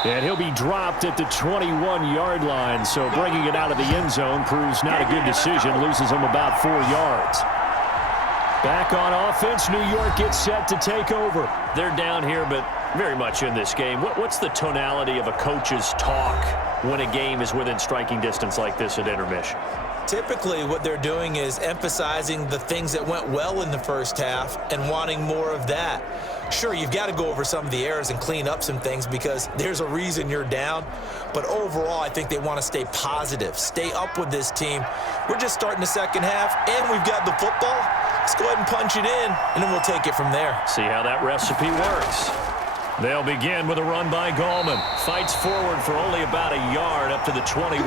And he'll be dropped at the 21-yard line, so bringing it out of the end zone proves not a good decision, loses him about 4 yards. Back on offense, New York gets set to take over. They're down here, but very much in this game. What's the tonality of a coach's talk when a game is within striking distance like this at intermission? Typically, what they're doing is emphasizing the things that went well in the first half and wanting more of that. Sure, you've got to go over some of the errors and clean up some things because there's a reason you're down. But overall, I think they want to stay positive, stay up with this team. We're just starting the second half, and we've got the football. Let's go ahead and punch it in, and then we'll take it from there. See how that recipe works. They'll begin with a run by Gallman. Fights forward for only about a yard up to the 21.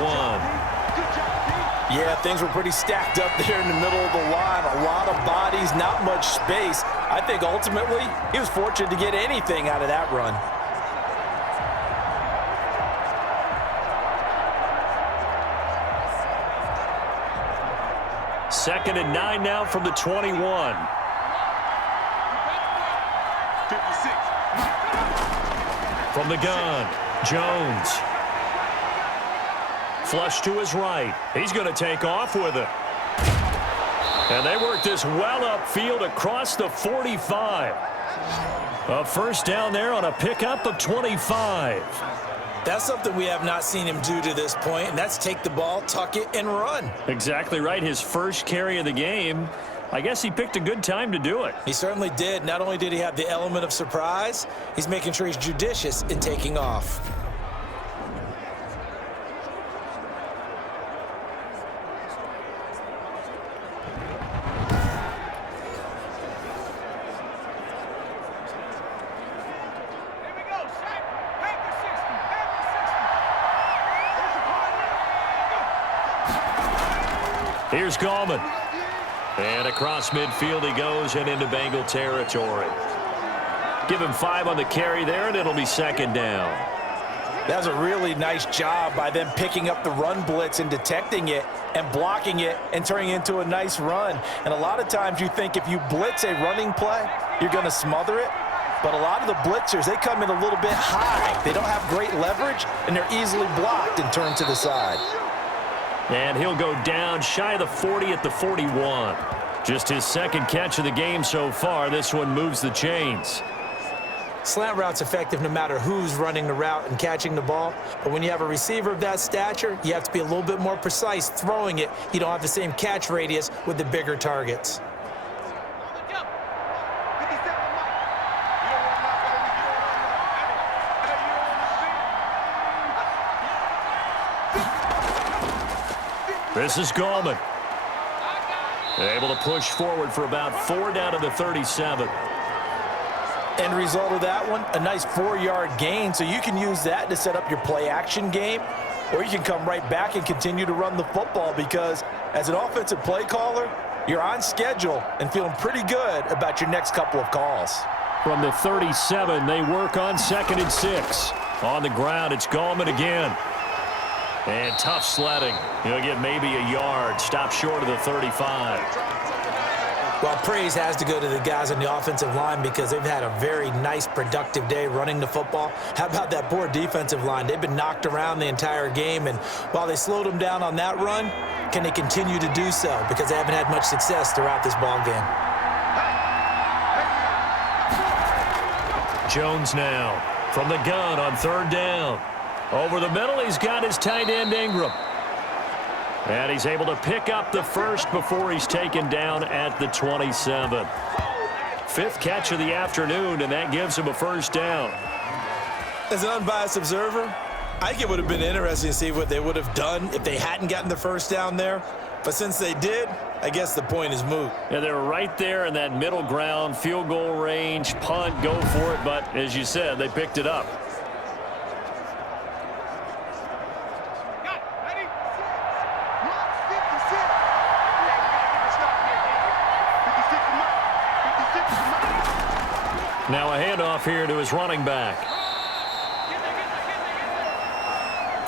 Yeah, things were pretty stacked up there in the middle of the line. A lot of bodies, not much space. I think ultimately he was fortunate to get anything out of that run. Second and 9 now from the 21. 56. From the gun, Jones. Flush to his right. He's going to take off with it. And they work this well upfield across the 45. A first down there on a pickup of 25. That's something we have not seen him do to this point, and that's take the ball, tuck it, and run. Exactly right. His first carry of the game. I guess he picked a good time to do it. He certainly did. Not only did he have the element of surprise, he's making sure he's judicious in taking off. Here's Gallman. And across midfield he goes and into Bengal territory. Give him 5 on the carry there, and it'll be second down. That was a really nice job by them picking up the run blitz and detecting it and blocking it and turning it into a nice run. And a lot of times you think if you blitz a running play, you're going to smother it. But a lot of the blitzers, they come in a little bit high. They don't have great leverage, and they're easily blocked and turned to the side. And he'll go down shy of the 40 at the 41. Just his second catch of the game so far. This one moves the chains. Slant route's effective no matter who's running the route and catching the ball. But when you have a receiver of that stature, you have to be a little bit more precise throwing it. You don't have the same catch radius with the bigger targets. This is Gallman. Able to push forward for about 4 down to the 37. End result of that one, a nice 4-yard gain, so you can use that to set up your play-action game. or you can come right back and continue to run the football because as an offensive play caller, you're on schedule and feeling pretty good about your next couple of calls. From the 37, they work on 2nd and 6. On the ground, it's Gallman again. And tough sledding. He'll get maybe a yard. Stop short of the 35. Well, praise has to go to the guys on the offensive line because they've had a very nice, productive day running the football. How about that poor defensive line? They've been knocked around the entire game, and while they slowed them down on that run, can they continue to do so? Because they haven't had much success throughout this ball game. Jones now from the gun on 3rd down. Over the middle, he's got his tight end Ingram. And he's able to pick up the first before he's taken down at the 27. 5th catch of the afternoon, and that gives him a first down. As an unbiased observer, I think it would have been interesting to see what they would have done if they hadn't gotten the first down there. But since they did, I guess the point is moot. Yeah, they were right there in that middle ground, field goal range, punt, go for it. But as you said, they picked it up. Now a handoff here to his running back.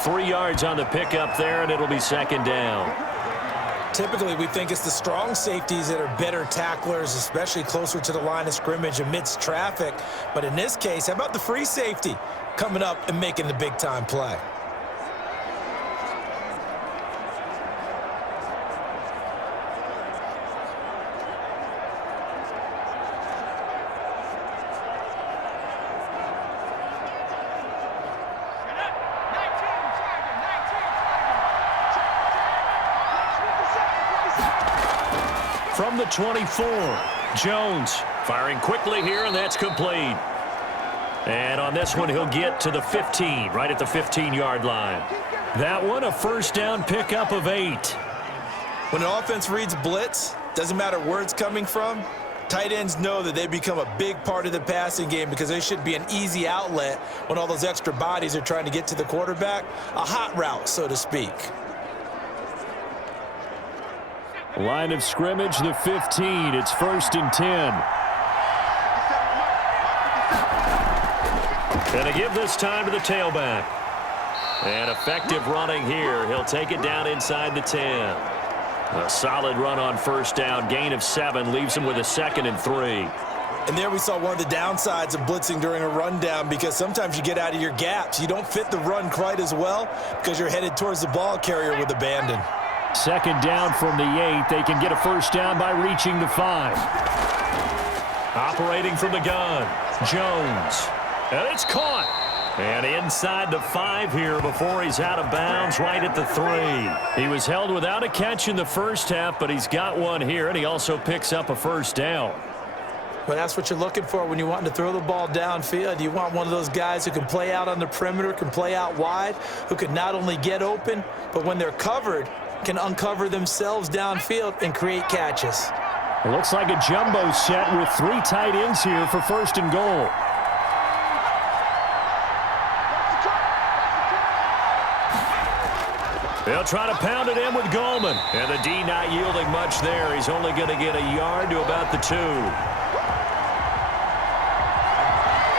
3 yards on the pickup there, and it'll be 2nd down. Typically, we think it's the strong safeties that are better tacklers, especially closer to the line of scrimmage amidst traffic. But in this case, how about the free safety coming up and making the big-time play? From the 24, Jones firing quickly here, and that's complete. And on this one, he'll get to the 15, right at the 15-yard line. That one, a first down pickup of 8. When an offense reads blitz, doesn't matter where it's coming from, tight ends know that they become a big part of the passing game because they should be an easy outlet when all those extra bodies are trying to get to the quarterback. A hot route, so to speak. Line of scrimmage, the 15. It's 1st and 10. And a give this time to the tailback. And effective running here. He'll take it down inside the 10. A solid run on first down. Gain of 7 leaves him with a 2nd and 3. And there we saw one of the downsides of blitzing during a rundown because sometimes you get out of your gaps. You don't fit the run quite as well because you're headed towards the ball carrier with abandon. 2nd down from the 8. They can get a first down by reaching the 5. Operating from the gun, Jones. And it's caught. And inside the 5 here before he's out of bounds right at the 3. He was held without a catch in the first half, but he's got one here, and he also picks up a first down. But that's what you're looking for when you're wanting to throw the ball downfield. You want one of those guys who can play out on the perimeter, can play out wide, who can not only get open, but when they're covered, can uncover themselves downfield and create catches. It looks like a jumbo set with 3 tight ends here for 1st and goal. They'll try to pound it in with Gallman. And the D not yielding much there. He's only going to get a yard to about the 2.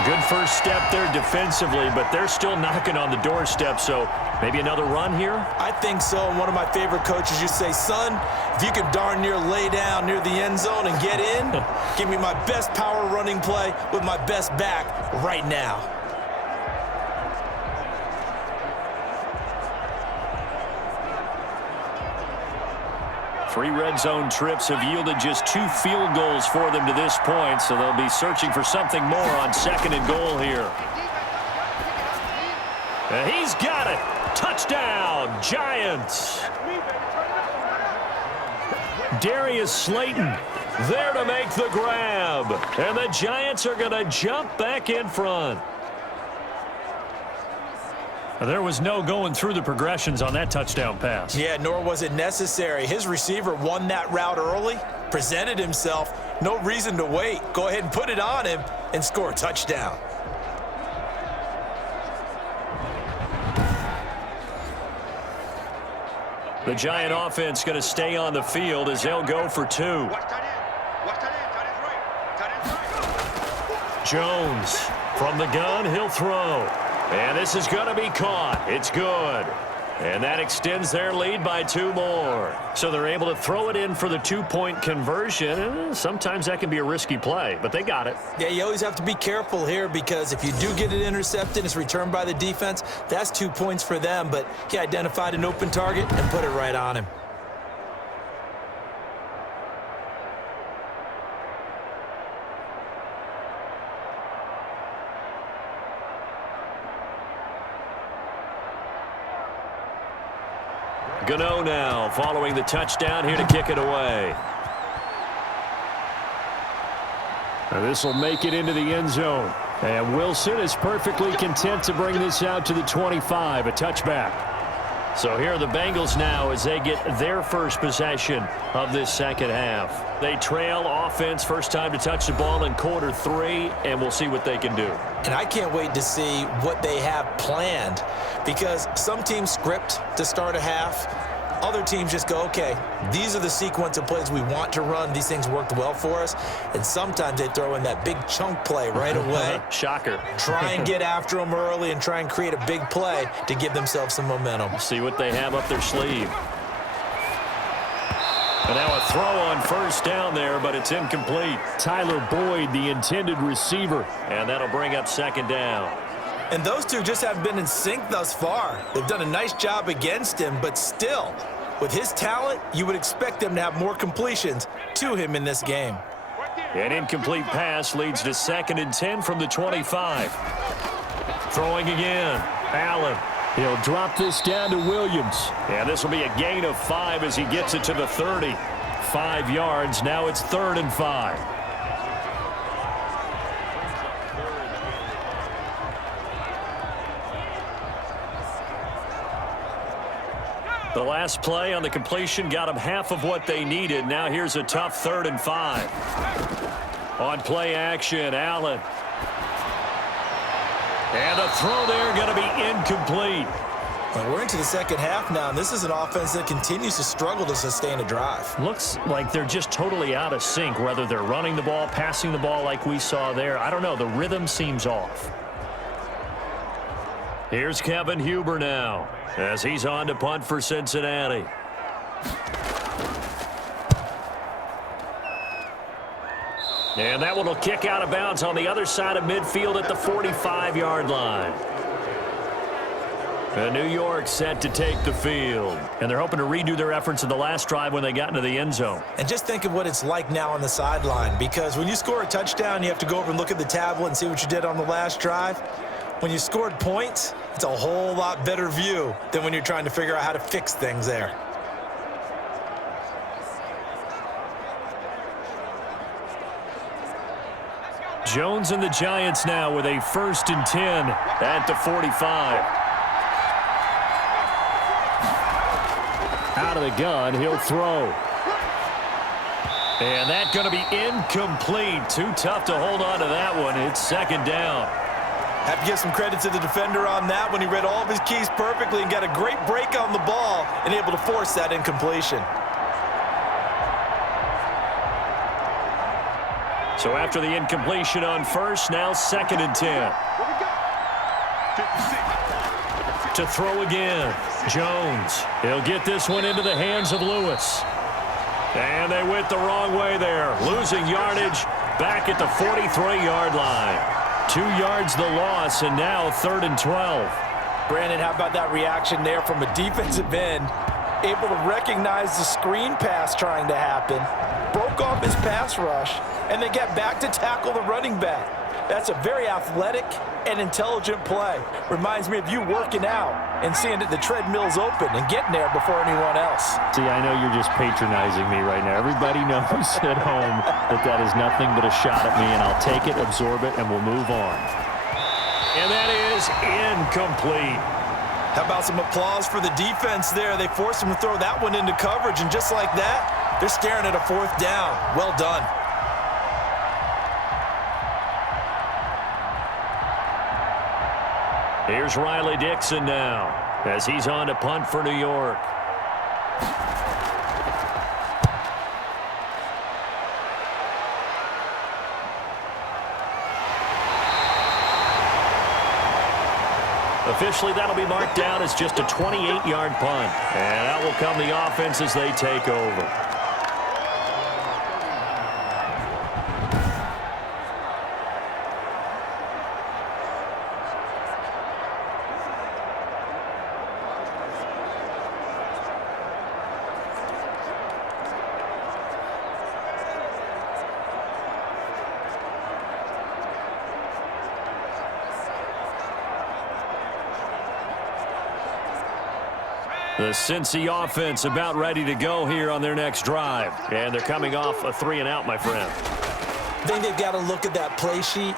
Good first step there defensively, but they're still knocking on the doorstep, so maybe another run here? I think so. And one of my favorite coaches, you say, son, if you can darn near lay down near the end zone and get in, give me my best power running play with my best back right now. Three red zone trips have yielded just 2 field goals for them to this point, so they'll be searching for something more on 2nd and goal here. And he's got it. Touchdown, Giants. Darius Slayton there to make the grab. And the Giants are going to jump back in front. There was no going through the progressions on that touchdown pass. Yeah, nor was it necessary. His receiver won that route early, presented himself, no reason to wait. Go ahead and put it on him and score a touchdown. The Giant offense going to stay on the field as they'll go for 2. Jones from the gun, he'll throw. And this is going to be caught. It's good. And that extends their lead by 2 more. So they're able to throw it in for the 2-point conversion. Sometimes that can be a risky play, but they got it. Yeah, you always have to be careful here because if you do get it intercepted, it's returned by the defense, that's 2 points for them. But he identified an open target and put it right on him. Gano now following the touchdown here to kick it away. This will make it into the end zone. And Wilson is perfectly content to bring this out to the 25, a touchback. So here are the Bengals now as they get their first possession of this second half. They trail offense, first time to touch the ball in quarter 3, and we'll see what they can do. And I can't wait to see what they have planned because some teams script to start a half. Other teams just go, okay, these are the sequence of plays we want to run. These things worked well for us. And sometimes they throw in that big chunk play right away. Shocker. Try and get after them early and try and create a big play to give themselves some momentum. See what they have up their sleeve. And now a throw on first down there, but it's incomplete. Tyler Boyd, the intended receiver. And that'll bring up second down. And those two just haven't been in sync thus far. They've done a nice job against him, but still, with his talent, you would expect them to have more completions to him in this game. An incomplete pass leads to 2nd and 10 from the 25. Throwing again. Allen. He'll drop this down to Williams. And this will be a gain of 5 as he gets it to the 30. 5 yards. Now it's 3rd and 5. The last play on the completion got them half of what they needed. Now here's a tough 3rd and 5. On play action, Allen. And a throw there going to be incomplete. Well, we're into the second half now, and this is an offense that continues to struggle to sustain a drive. Looks like they're just totally out of sync, whether they're running the ball, passing the ball like we saw there. I don't know. The rhythm seems off. Here's Kevin Huber now as he's on to punt for Cincinnati. And that one will kick out of bounds on the other side of midfield at the 45-yard line. And New York set to take the field. And they're hoping to redo their efforts in the last drive when they got into the end zone. And just think of what it's like now on the sideline, because when you score a touchdown, you have to go over and look at the tablet and see what you did on the last drive. When you scored points, it's a whole lot better view than when you're trying to figure out how to fix things there. Jones and the Giants now with a 1st and 10 at the 45. Out of the gun, he'll throw. And that's going to be incomplete. Too tough to hold on to that one. It's 2nd down. Have to give some credit to the defender on that one. He read all of his keys perfectly and got a great break on the ball and able to force that incompletion. So after the incompletion on first, now 2nd and 10. To throw again, Jones. He'll get this one into the hands of Lewis. And they went the wrong way there, losing yardage back at the 43-yard line. 2 yards the loss, and now 3rd and 12. Brandon, how about that reaction there from a defensive end? Able to recognize the screen pass trying to happen, broke off his pass rush, and then get back to tackle the running back. That's a very athletic and intelligent play. Reminds me of you working out and seeing that the treadmill's open and getting there before anyone else. See, I know you're just patronizing me right now. Everybody knows at home that that is nothing but a shot at me, and I'll take it, absorb it, and we'll move on. And that is incomplete. How about some applause for the defense there? They forced him to throw that one into coverage, and just like that, they're staring at a 4th down. Well done. Here's Riley Dixon now as he's on to punt for New York. Officially, that'll be marked down as just a 28-yard punt. And out will come the offense as they take over. The Cincy offense about ready to go here on their next drive. And they're coming off a 3-and-out, my friend. I think they've got to look at that play sheet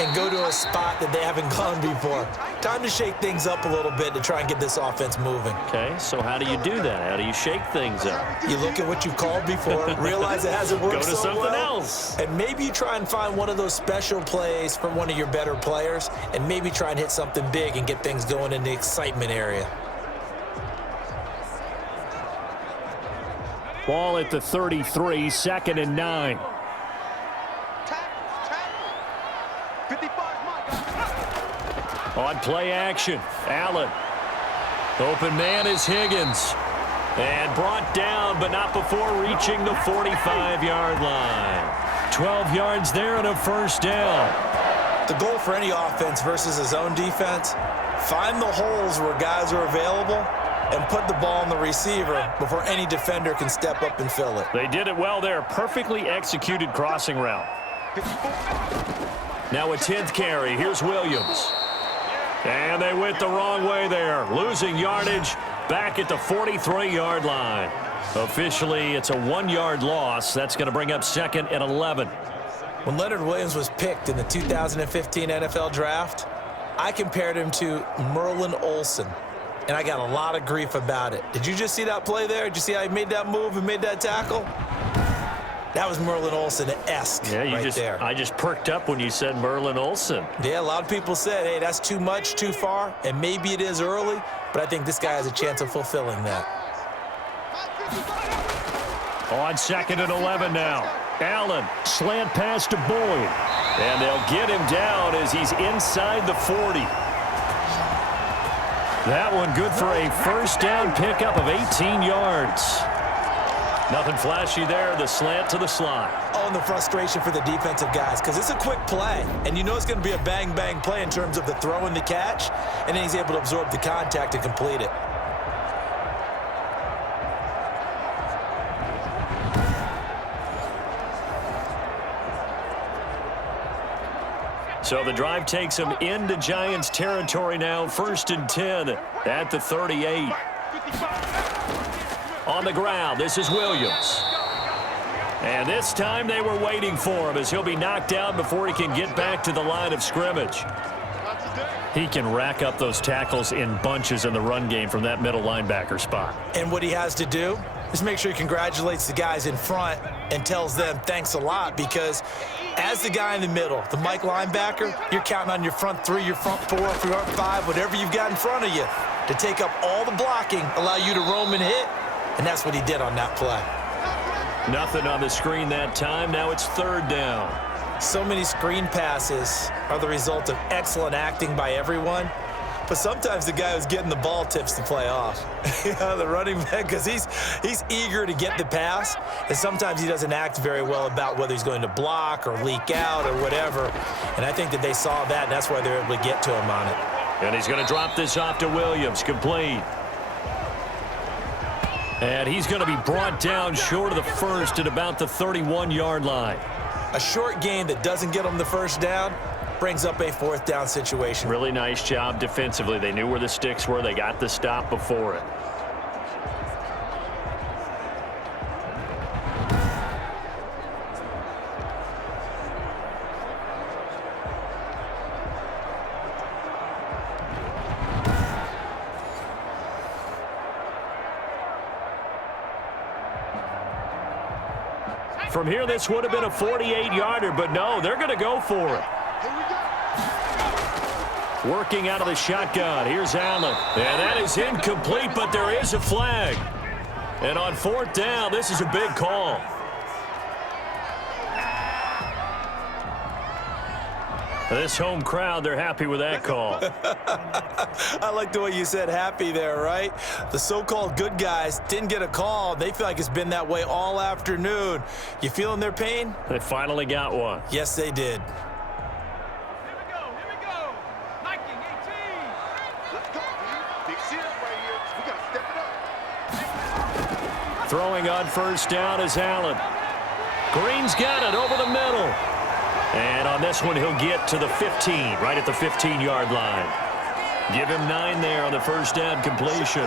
and go to a spot that they haven't gone before. Time to shake things up a little bit to try and get this offense moving. Okay, so how do you do that? How do you shake things up? You look at what you've called before, realize it hasn't worked Go to so something well, else. and maybe you try and find one of those special plays from one of your better players, and maybe try and hit something big and get things going in the excitement area. Ball at the 33, 2nd and 9. On play action, Allen. Open man is Higgins. And brought down, but not before reaching the 45-yard line. 12 yards there and a first down. The goal for any offense versus his own defense, find the holes where guys are available and put the ball on the receiver before any defender can step up and fill it. They did it well there. Perfectly executed crossing route. Now a 10th carry. Here's Williams. And they went the wrong way there. Losing yardage back at the 43-yard line. Officially, it's a 1-yard loss. That's going to bring up 2nd and 11. When Leonard Williams was picked in the 2015 NFL Draft, I compared him to Merlin Olsen. And I got a lot of grief about it. Did you just see that play there? Did you see how he made that move and made that tackle? That was Merlin Olsen-esque there. I just perked up when you said Merlin Olsen. Yeah, a lot of people said, hey, that's too much, too far, and maybe it is early, but I think this guy has a chance of fulfilling that. On 2nd and 11 now. Allen, slant pass to Boyd. And they'll get him down as he's inside the 40. That one good for a first down pickup of 18 yards. Nothing flashy there, the slant to the slot. Oh, and the frustration for the defensive guys, because it's a quick play, and you know it's going to be a bang-bang play in terms of the throw and the catch, and then he's able to absorb the contact and complete it. So the drive takes them into Giants territory now. 1st and 10 at the 38. On the ground, this is Williams. And this time they were waiting for him as he'll be knocked down before he can get back to the line of scrimmage. He can rack up those tackles in bunches in the run game from that middle linebacker spot. And what he has to do is make sure he congratulates the guys in front and tells them thanks a lot, because as the guy in the middle, the Mike linebacker, you're counting on your front 3, your front 4, your front 5, whatever you've got in front of you to take up all the blocking, allow you to roam and hit, and that's what he did on that play. Nothing on the screen that time. Now it's 3rd down. So many screen passes are the result of excellent acting by everyone, but sometimes the guy who's getting the ball tips the play off. The running back, because he's eager to get the pass, and sometimes he doesn't act very well about whether he's going to block or leak out or whatever. And I think that they saw that, and that's why they're able to get to him on it. And he's going to drop this off to Williams, complete. And he's going to be brought down short of the first at about the 31-yard line. A short gain that doesn't get him the first down brings up a 4th down situation. Really nice job defensively. They knew where the sticks were. They got the stop before it. From here, this would have been a 48-yarder, but no, they're going to go for it. Working out of the shotgun. Here's Allen. And that is incomplete, but there is a flag. And on 4th down, this is a big call. This home crowd, they're happy with that call. I like the way you said happy there, right? The so-called good guys didn't get a call. They feel like it's been that way all afternoon. You feeling their pain? They finally got one. Yes, they did. Here we go. Hiking 18. Let's go, man. Big series right here. We got to step it up. Throwing on first down is Allen. Green's got it over the middle. And on this one, he'll get to the 15, right at the 15-yard line. Give him 9 there on the first down completion.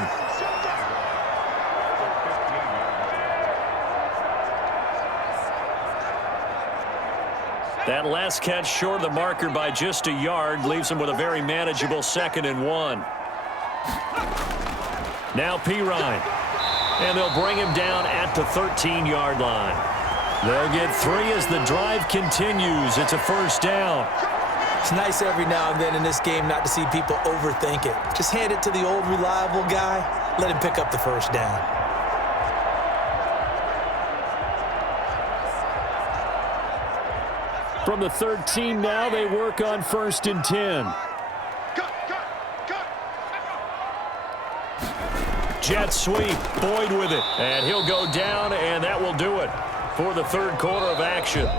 That last catch short of the marker by just a yard leaves him with a very manageable 2nd and 1. Now Pirine. And they'll bring him down at the 13-yard line. They'll get 3 as the drive continues. It's a first down. It's nice every now and then in this game not to see people overthink it. Just hand it to the old reliable guy. Let him pick up the first down. From the 13 now, they work on 1st and 10. Jet sweep. Boyd with it. And he'll go down, and that will do it for the 3rd quarter of action.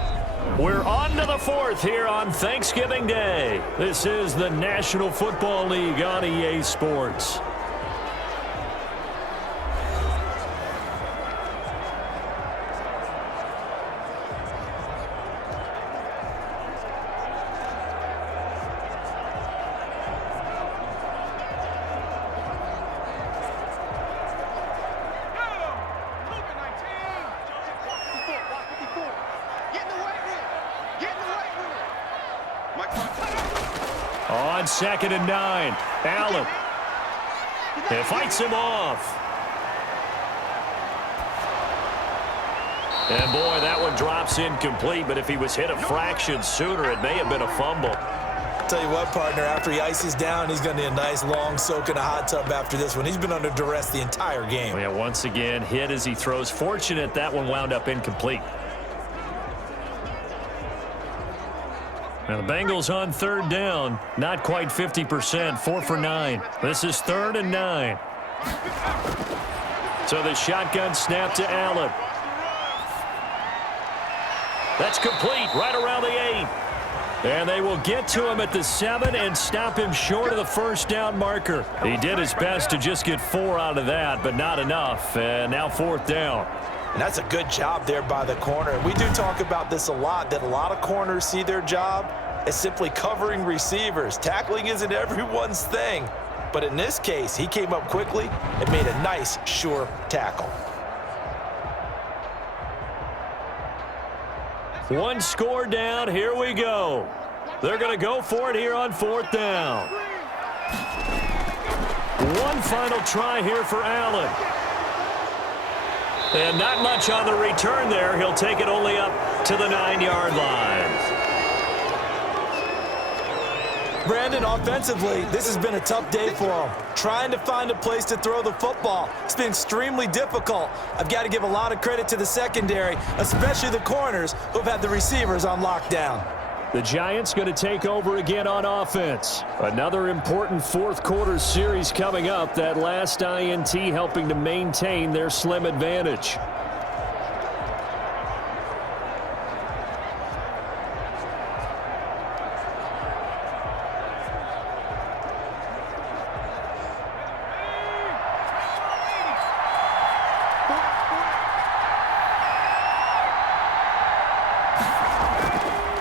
We're on to the 4th here on Thanksgiving Day. This is the National Football League on EA Sports. On 2nd and 9, Allen. It fights him off. And boy, that one drops incomplete, but if he was hit a fraction sooner, it may have been a fumble. Tell you what, partner, after he ices down, he's going to need a nice long soak in a hot tub after this one. He's been under duress the entire game. Yeah, once again, hit as he throws. Fortunate that one wound up incomplete. Now the Bengals on 3rd down, not quite 50%, 4 for 9. This is 3rd and 9. So the shotgun snap to Allen. That's complete, right around the 8. And they will get to him at the 7 and stop him short of the first down marker. He did his best to just get 4 out of that, but not enough. And now 4th down. And that's a good job there by the corner. We do talk about this a lot, that a lot of corners see their job as simply covering receivers. Tackling isn't everyone's thing. But in this case, he came up quickly and made a nice, sure tackle. One score down. Here we go. They're going to go for it here on 4th down. One final try here for Allen. And not much on the return there. He'll take it only up to the 9-yard line. Brandon, offensively, this has been a tough day for him. Trying to find a place to throw the football. It's been extremely difficult. I've got to give a lot of credit to the secondary, especially the corners who've had the receivers on lockdown. The Giants going to take over again on offense. Another important 4th quarter series coming up. That last INT helping to maintain their slim advantage.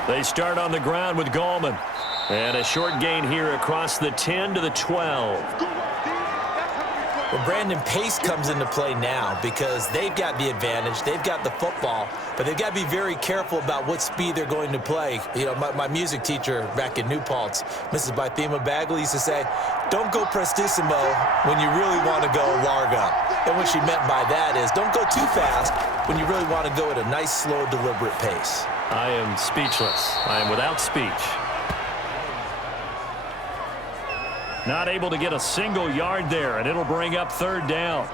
They start on the ground with Gallman. And a short gain here across the 10 to the 12. Well, Brandon, pace comes into play now because they've got the advantage. They've got the football, but they've got to be very careful about what speed they're going to play. You know, my music teacher back in New Paltz, Mrs. Bythema Bagley, used to say, don't go prestissimo when you really want to go largo. And what she meant by that is don't go too fast when you really want to go at a nice, slow, deliberate pace. I am speechless. I am without speech. Not able to get a single yard there, and it'll bring up 3rd down.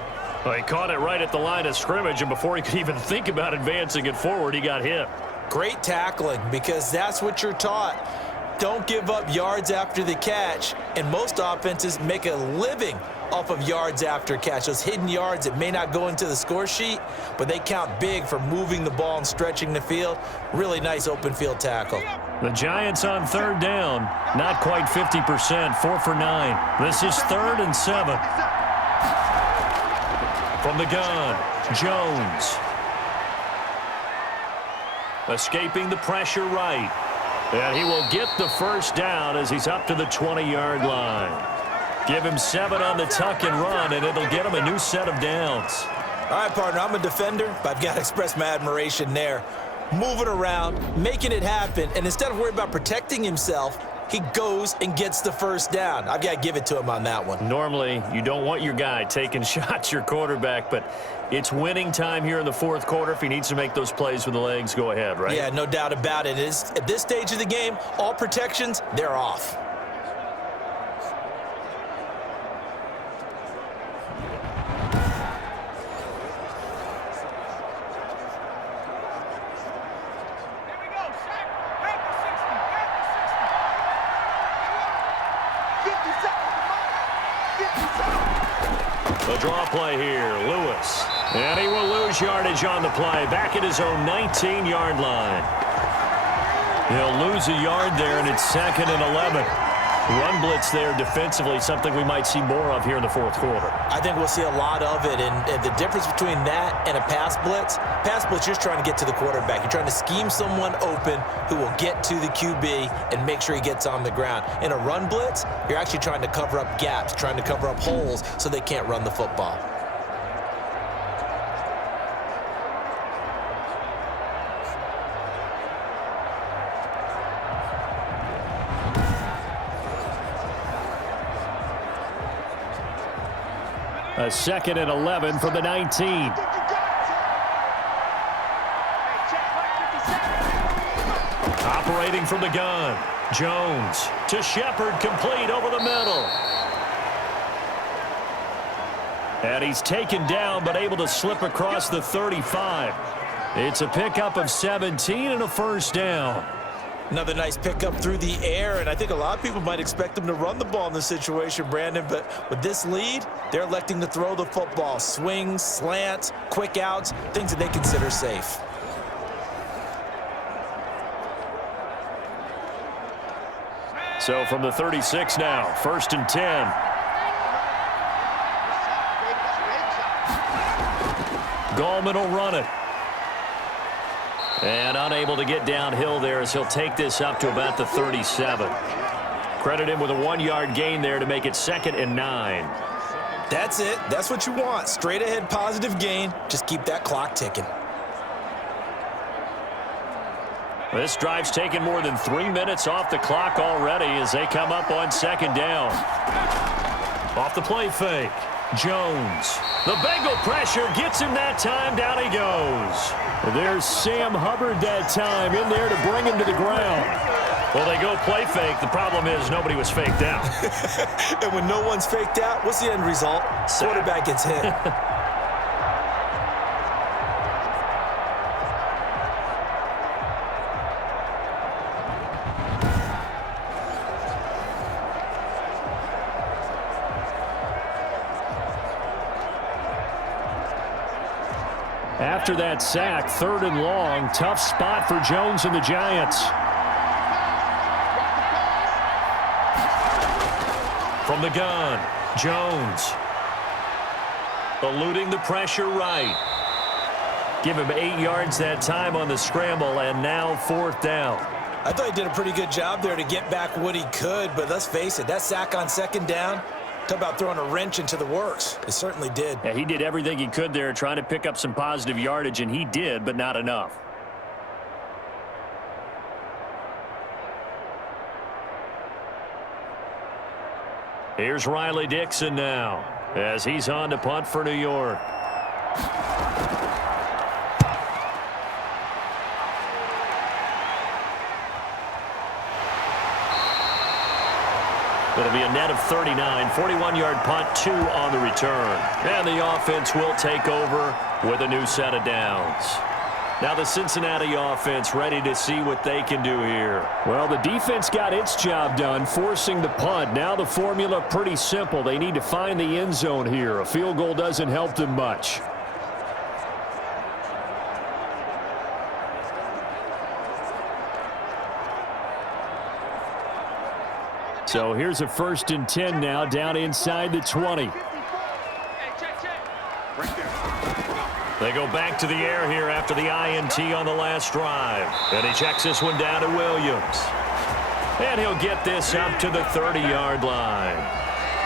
Well, he caught it right at the line of scrimmage, and before he could even think about advancing it forward, he got hit. Great tackling, because that's what you're taught. don't give up yards after the catch, and most offenses make a living off of yards after catch. Those hidden yards that may not go into the score sheet, but they count big for moving the ball and stretching the field. Really nice open field tackle. The Giants on third down, not quite 50%, 4 for 9. This is 3rd and 7. From the gun, Jones. Escaping the pressure right. And he will get the first down as he's up to the 20-yard line. Give him 7 on the tuck and run, and it'll get him a new set of downs. All right, partner, I'm a defender, but I've got to express my admiration there. Moving around, making it happen, and instead of worrying about protecting himself, he goes and gets the first down. I've got to give it to him on that one. Normally, you don't want your guy taking shots, your quarterback, but it's winning time here in the fourth quarter. If he needs to make those plays with the legs, go ahead, right? Yeah, no doubt about it. At this stage of the game, all protections, they're off. The draw play here, Lewis. And he will lose yardage on the play, back at his own 19-yard line. He'll lose a yard there, and it's 2nd and 11. Run blitz there defensively, something we might see more of here in the fourth quarter. I think we'll see a lot of it, and the difference between that and a pass blitz, you're just trying to get to the quarterback. You're trying to scheme someone open who will get to the QB and make sure he gets on the ground. In a run blitz, you're actually trying to cover up gaps, trying to cover up holes so they can't run the football. A 2nd and 11 from the 19. Operating from the gun. Jones to Shepard, complete over the middle. And he's taken down but able to slip across the 35. It's a pickup of 17 and a first down. Another nice pickup through the air, and I think a lot of people might expect them to run the ball in this situation, Brandon, but with this lead, they're electing to throw the football. Swings, slants, quick outs, things that they consider safe. So from the 36 now, 1st and 10. Gallman will run it. And unable to get downhill there as he'll take this up to about the 37. Credit him with a 1-yard gain there to make it 2nd and 9. That's it. That's what you want. Straight ahead positive gain. Just keep that clock ticking. This drive's taken more than 3 minutes off the clock already as they come up on 2nd down. Off the play fake. Jones. The Bengal pressure gets him that time. Down he goes. There's Sam Hubbard that time in there to bring him to the ground. Well, they go play fake. The problem is nobody was faked out. And when no one's faked out, what's the end result? Quarterback gets hit. After that sack, 3rd and long, tough spot for Jones and the Giants. From the gun, Jones. Eluding the pressure right. Give him 8 yards that time on the scramble, and now 4th down. I thought he did a pretty good job there to get back what he could, but let's face it, that sack on 2nd down, talk about throwing a wrench into the works. It certainly did. Yeah, he did everything he could there trying to pick up some positive yardage, and he did, but not enough. Here's Riley Dixon now as he's on to punt for New York. It'll be a net of 39, 41-yard punt, 2 on the return. And the offense will take over with a new set of downs. Now the Cincinnati offense ready to see what they can do here. Well, the defense got its job done, forcing the punt. Now the formula pretty simple. They need to find the end zone here. A field goal doesn't help them much. So here's a 1st and 10 now, down inside the 20. They go back to the air here after the INT on the last drive. And he checks this one down to Williams. And he'll get this up to the 30-yard line.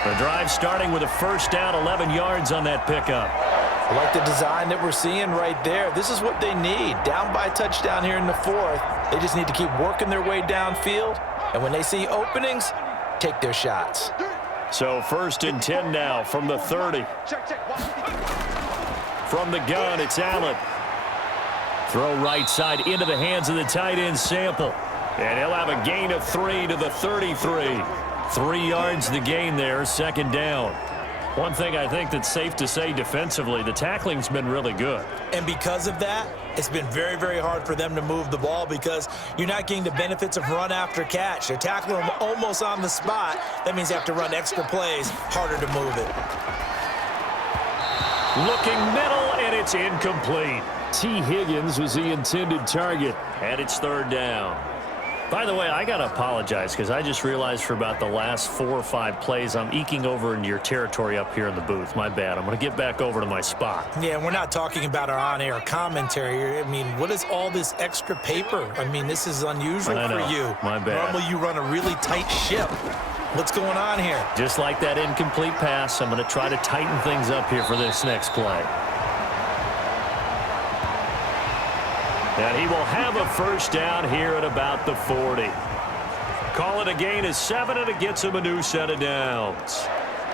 The drive starting with a 1st down, 11 yards on that pickup. I like the design that we're seeing right there. This is what they need. Down by a touchdown here in the 4th. They just need to keep working their way downfield. And when they see openings, take their shots. So 1st and 10 now from the 30. From the gun, it's Allen. Throw right side into the hands of the tight end Sample. And he'll have a gain of 3 to the 33. 3 yards the gain there, 2nd down. One thing I think that's safe to say defensively, the tackling's been really good. And because of that, it's been very, very hard for them to move the ball because you're not getting the benefits of run after catch. They're tackling them almost on the spot. That means they have to run extra plays, harder to move it. Looking middle, and it's incomplete. T. Higgins was the intended target, and it's 3rd down. By the way, I got to apologize because I just realized for about the last 4 or 5 plays, I'm eking over into your territory up here in the booth. My bad. I'm going to get back over to my spot. Yeah, we're not talking about our on-air commentary. I mean, what is all this extra paper? I mean, this is unusual for you. My bad. Normally you run a really tight ship. What's going on here? Just like that incomplete pass, I'm going to try to tighten things up here for this next play. And he will have a 1st down here at about the 40. Call it a gain of 7, and it gets him a new set of downs.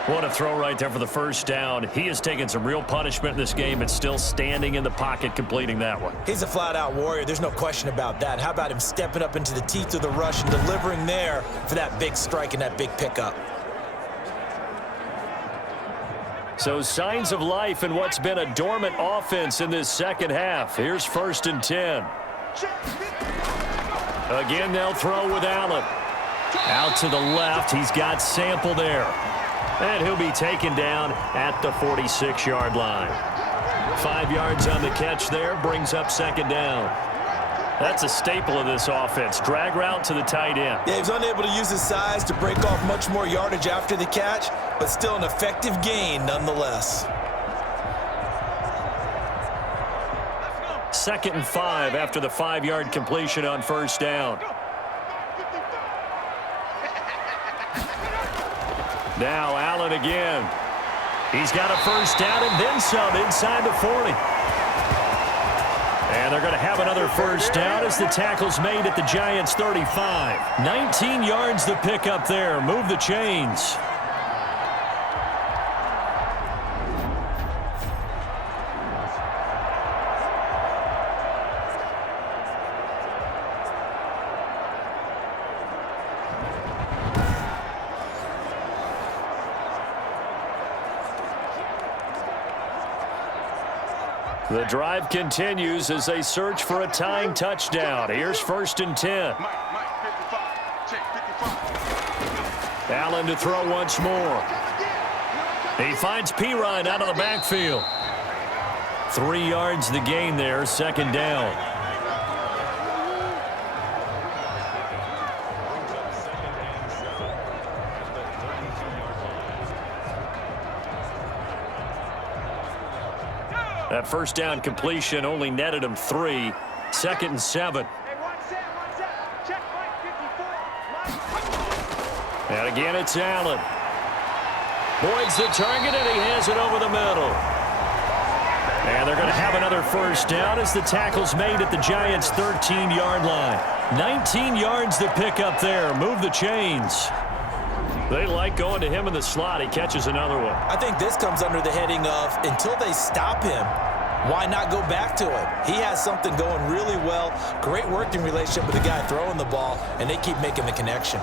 What a throw right there for the 1st down. He has taken some real punishment in this game and still standing in the pocket completing that one. He's a flat-out warrior. There's no question about that. How about him stepping up into the teeth of the rush and delivering there for that big strike and that big pickup? So signs of life in what's been a dormant offense in this 2nd half. Here's 1st and 10. Again, they'll throw with Allen. Out to the left, he's got Sample there. And he'll be taken down at the 46-yard line. 5 yards on the catch there, brings up 2nd down. That's a staple of this offense. Drag route to the tight end. Yeah, he's unable to use his size to break off much more yardage after the catch, but still an effective gain nonetheless. 2nd and 5 after the 5-yard completion on 1st down. Now Allen again. He's got a 1st down and then some inside the 40. And they're going to have another 1st down as the tackle's made at the Giants' 35. 19 yards to pick up there. Move the chains. The drive continues as they search for a tying touchdown. Here's 1st and 10. Allen to throw once more. He finds Pirine out of the backfield. 3 yards the gain there, 2nd down. That 1st down completion only netted him 3. 2nd and 7. And again, it's Allen. Boyd's the target, and he has it over the middle. And they're going to have another 1st down as the tackle's made at the Giants' 13-yard line. 19 yards to pick up there. Move the chains. They like going to him in the slot. He catches another one. I think this comes under the heading of until they stop him, why not go back to him? He has something going really well. Great working relationship with the guy throwing the ball, and they keep making the connection.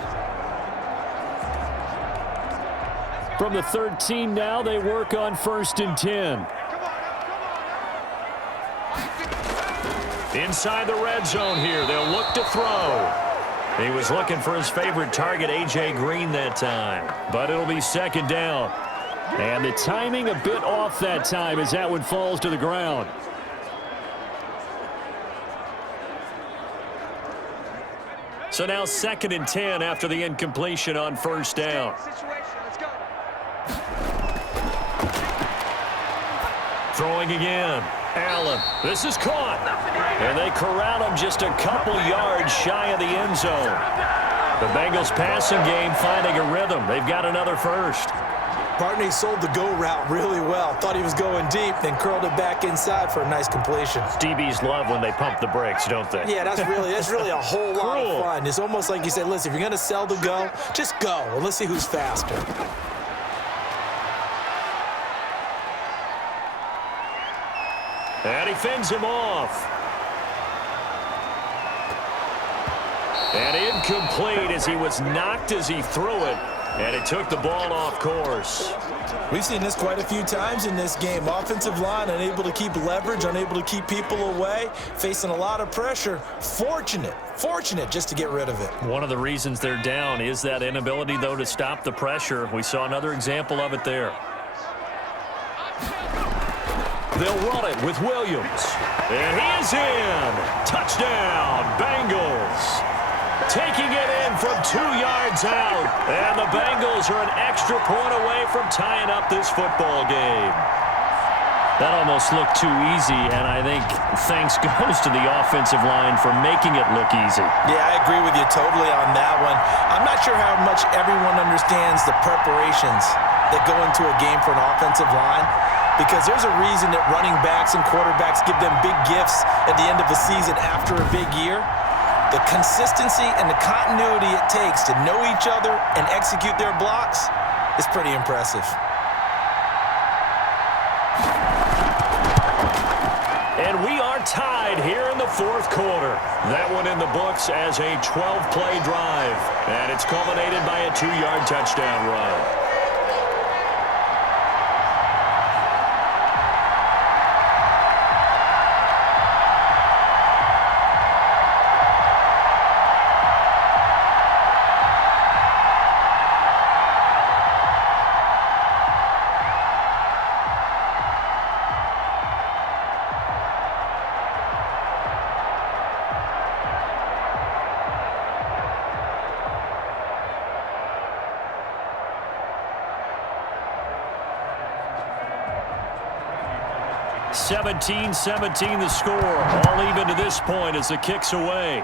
From the 13 now, they work on 1st and 10. Inside the red zone here. They'll look to throw. He was looking for his favorite target, A.J. Green, that time. But it'll be second down. And the timing a bit off that time as that one falls to the ground. So now 2nd and 10 after the incompletion on first down. Throwing again. Allen. This is caught. And they corral him just a couple yards shy of the end zone. The Bengals passing game finding a rhythm. They've got another first. Partner, he sold the go route really well. Thought he was going deep, then curled it back inside for a nice completion. DBs love when they pump the brakes, don't they? Yeah, that's really a whole lot of fun. It's almost like you said, listen, if you're going to sell the go, just go, and let's see who's faster. And he fends him off. And incomplete as he was knocked as he threw it. And it took the ball off course. We've seen this quite a few times in this game. Offensive line unable to keep leverage, unable to keep people away, facing a lot of pressure. Fortunate just to get rid of it. One of the reasons they're down is that inability, though, to stop the pressure. We saw another example of it there. They'll run it with Williams. And he is in. Touchdown, Bengals. Taking it in from 2 yards out. And the Bengals are an extra point away from tying up this football game. That almost looked too easy, and I think thanks goes to the offensive line for making it look easy. Yeah, I agree with you totally on that one. I'm not sure how much everyone understands the preparations that go into a game for an offensive line, because there's a reason that running backs and quarterbacks give them big gifts at the end of the season after a big year. The consistency and the continuity it takes to know each other and execute their blocks is pretty impressive. And we are tied here in the fourth quarter. That one in the books as a 12-play drive. And it's culminated by a 2-yard touchdown run. (17-17) the score. All even to this point as the kick's away.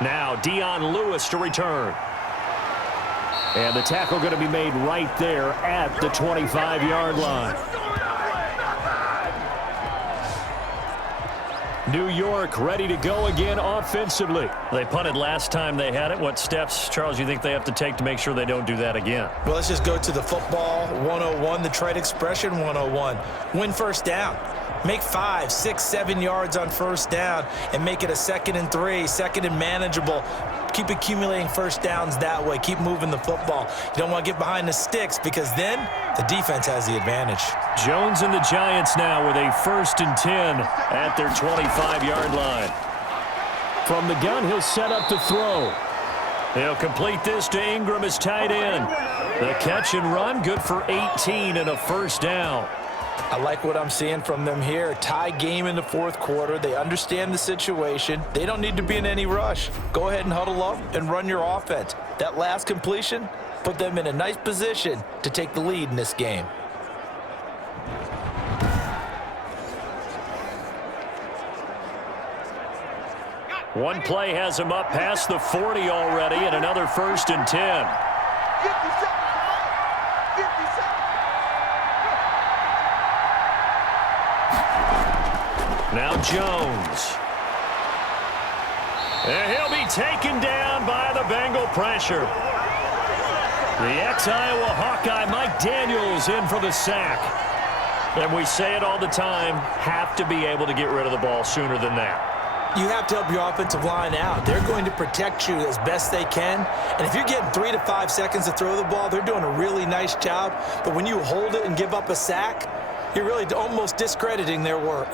Now Dion Lewis to return. And the tackle going to be made right there at the 25-yard line. New York ready to go again offensively. They punted last time they had it. What steps, Charles, you think they have to take to make sure they don't do that again? Well, let's just go to the football 101, the trade expression 101. Win first down. Make 5, 6, 7 yards on first down and make it a 2nd and 3, 2nd and manageable. Keep accumulating first downs that way. Keep moving the football. You don't want to get behind the sticks because then the defense has the advantage. Jones and the Giants now with a 1st and 10 at their 25-yard line. From the gun, he'll set up to throw. He'll complete this to Ingram as tight end. The catch and run, good for 18 and a first down. I like what I'm seeing from them here. Tie game in the fourth quarter. They understand the situation. They don't need to be in any rush. Go ahead and huddle up and run your offense. That last completion put them in a nice position to take the lead in this game. One play has him up past the 40 already and another 1st and 10. 50 seconds. 50 seconds. Now Jones. And he'll be taken down by the Bengal pressure. The ex-Iowa Hawkeye Mike Daniels in for the sack. And we say it all the time, have to be able to get rid of the ball sooner than that. You have to help your offensive line out. They're going to protect you as best they can. And if you're getting 3 to 5 seconds to throw the ball, they're doing a really nice job. But when you hold it and give up a sack, you're really almost discrediting their work.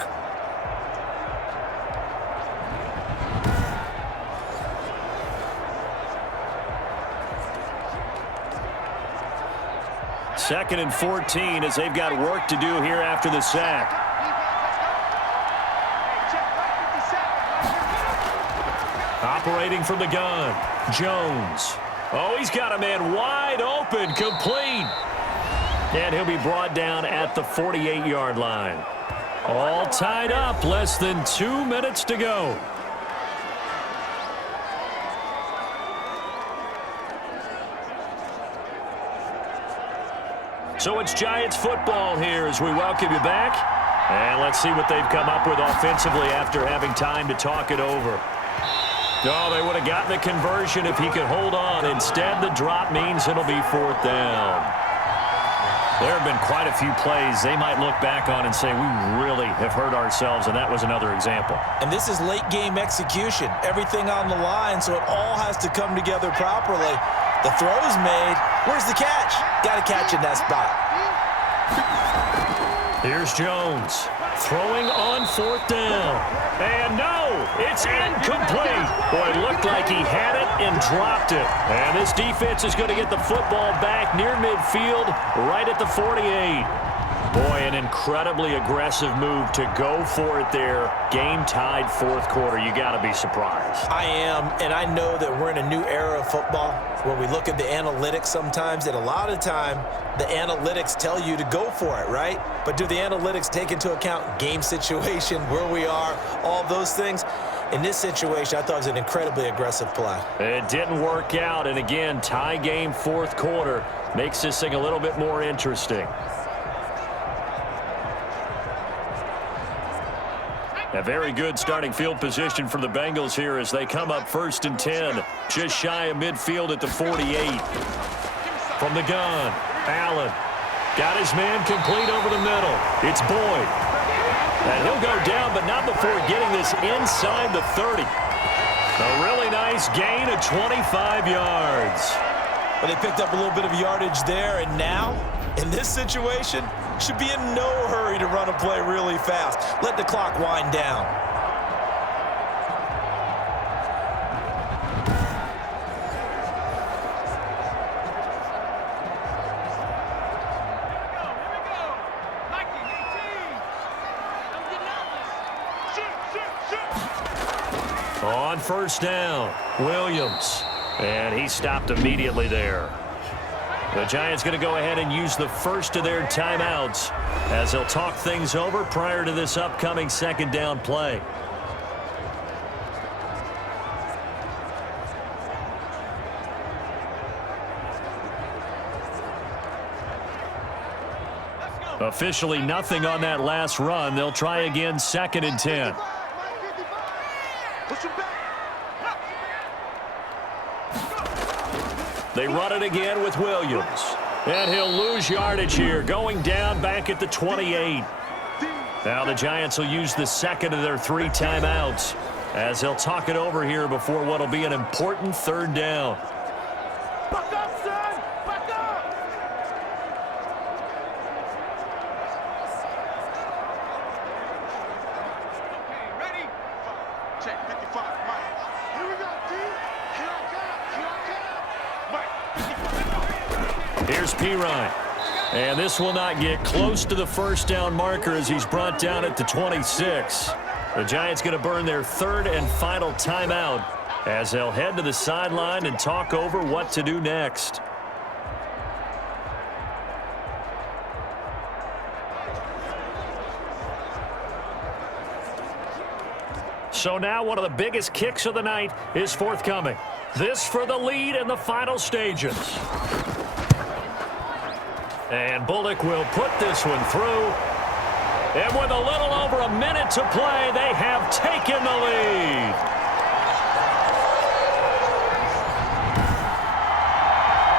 2nd and 14 as they've got work to do here after the sack. Operating from the gun, Jones. Oh, he's got a man wide open, complete. And he'll be brought down at the 48-yard line. All tied up, less than 2 minutes to go. So it's Giants football here as we welcome you back. And let's see what they've come up with offensively after having time to talk it over. Oh, they would have gotten the conversion if he could hold on. Instead, the drop means it'll be 4th down. There have been quite a few plays they might look back on and say, we really have hurt ourselves, and that was another example. And this is late game execution. Everything on the line, so it all has to come together properly. The throw's made. Where's the catch? Got to catch in that spot. Here's Jones. Throwing on 4th down. And no, it's incomplete. Boy, it looked like he had it and dropped it. And this defense is going to get the football back near midfield, right at the 48. Boy, an incredibly aggressive move to go for it there. Game tied 4th quarter. You got to be surprised. I am, and I know that we're in a new era of football where we look at the analytics sometimes, and a lot of time the analytics tell you to go for it, right? But do the analytics take into account game situation, where we are, all those things? In this situation, I thought it was an incredibly aggressive play. It didn't work out, and again, tie game 4th quarter makes this thing a little bit more interesting. A very good starting field position for the Bengals here as they come up 1st and 10. Just shy of midfield at the 48. From the gun, Allen. Got his man complete over the middle. It's Boyd. And he'll go down, but not before getting this inside the 30. A really nice gain of 25 yards. But they picked up a little bit of yardage there, and now, in this situation, should be in no hurry to run a play really fast. Let the clock wind down. On 1st down, Williams. And he stopped immediately there. The Giants going to go ahead and use the first of their timeouts as they'll talk things over prior to this upcoming 2nd down play. Officially nothing on that last run. They'll try again 2nd and 10. They run it again with Williams. And he'll lose yardage here, going down back at the 28. Now the Giants will use the 2nd of their 3 timeouts as they'll talk it over here before what will be an important 3rd down. Back up, son! Back up! Okay, ready? Check 55, Mike. Here we go, D. Here I come. Mike. Here's Pirine. And this will not get close to the 1st down marker as he's brought down at the 26. The Giants going to burn their 3rd and final timeout as they'll head to the sideline and talk over what to do next. So now one of the biggest kicks of the night is forthcoming. This for the lead in the final stages. And Bullock will put this one through. And with a little over a minute to play, they have taken the lead.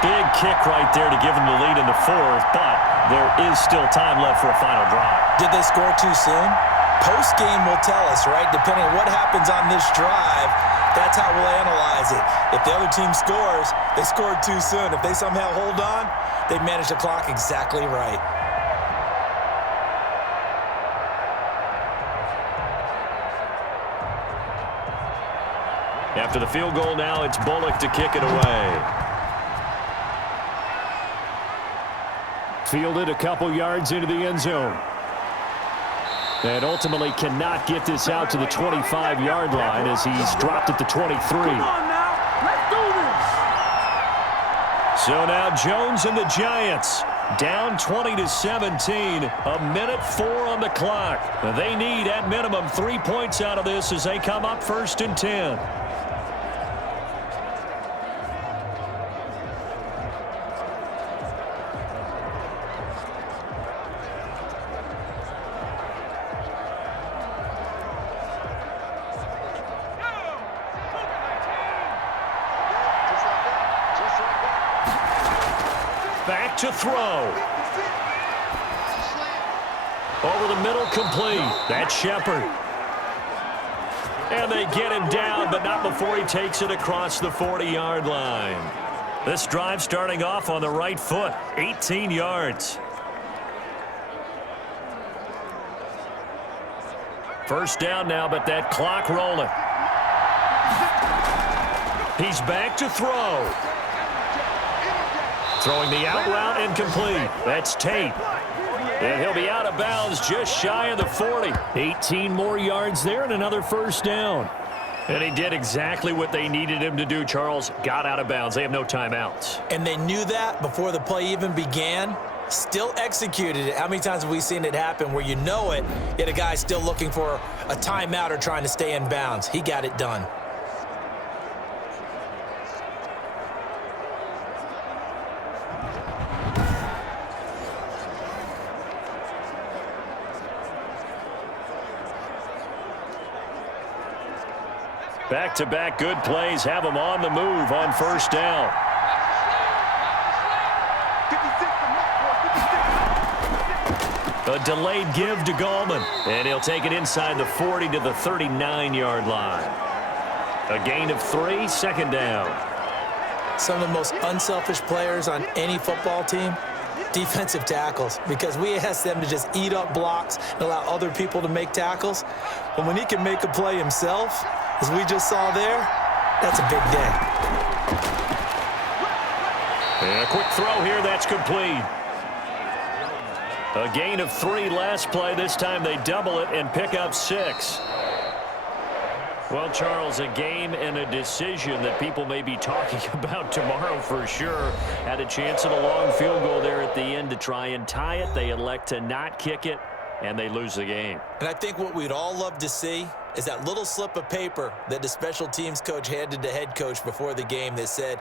Big kick right there to give them the lead in the 4th, but there is still time left for a final drive. Did they score too soon? Post-game will tell us, right? Depending on what happens on this drive, that's how we'll analyze it. If the other team scores, they scored too soon. If they somehow hold on, they manage the clock exactly right. After the field goal now, it's Bullock to kick it away. Fielded a couple yards into the end zone. And ultimately cannot get this out to the 25-yard line as he's dropped at the 23. Come on now. Let's do this. So now Jones and the Giants down 20-17. A minute 4 on the clock. They need at minimum 3 points out of this as they come up 1st and 10. Back to throw. Over the middle, complete. That's Shepard. And they get him down, but not before he takes it across the 40-yard line. This drive starting off on the right foot, 18 yards. First down now, but that clock rolling. He's back to throw. Throwing the out route incomplete. That's Tate. And he'll be out of bounds just shy of the 40. 18 more yards there and another first down. And he did exactly what they needed him to do, Charles. Got out of bounds. They have no timeouts. And they knew that before the play even began. Still executed it. How many times have we seen it happen where you know it, yet a guy's still looking for a timeout or trying to stay in bounds? He got it done. Back-to-back good plays have him on the move on first down. A delayed give to Gallman, and he'll take it inside the 40 to the 39-yard line. A gain of 3, second down. Some of the most unselfish players on any football team, defensive tackles, because we ask them to just eat up blocks and allow other people to make tackles. But when he can make a play himself, as we just saw there, that's a big day. And a quick throw here, that's complete. A gain of 3 last play. This time they double it and pick up 6. Well, Charles, a game and a decision that people may be talking about tomorrow for sure. Had a chance at a long field goal there at the end to try and tie it. They elect to not kick it, and they lose the game. And I think what we'd all love to see is that little slip of paper that the special teams coach handed the head coach before the game that said,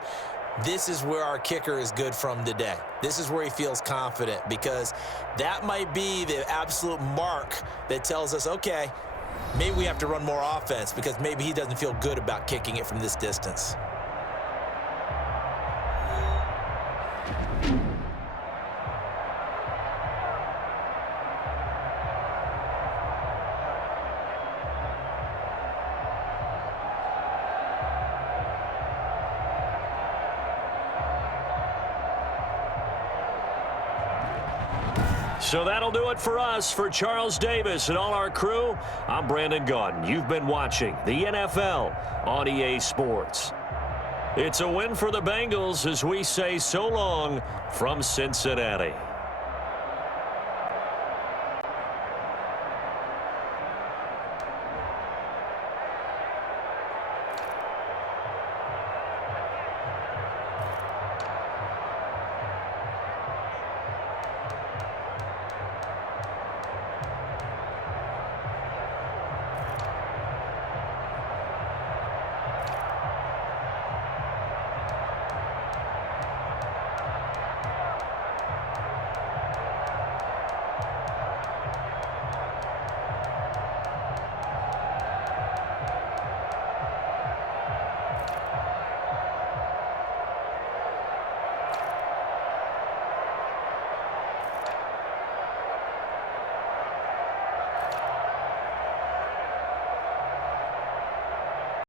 this is where our kicker is good from today. This is where he feels confident, because that might be the absolute mark that tells us, okay, maybe we have to run more offense because maybe he doesn't feel good about kicking it from this distance. So that'll do it for us. For Charles Davis and all our crew, I'm Brandon Gaudin. You've been watching the NFL on EA Sports. It's a win for the Bengals as we say so long from Cincinnati.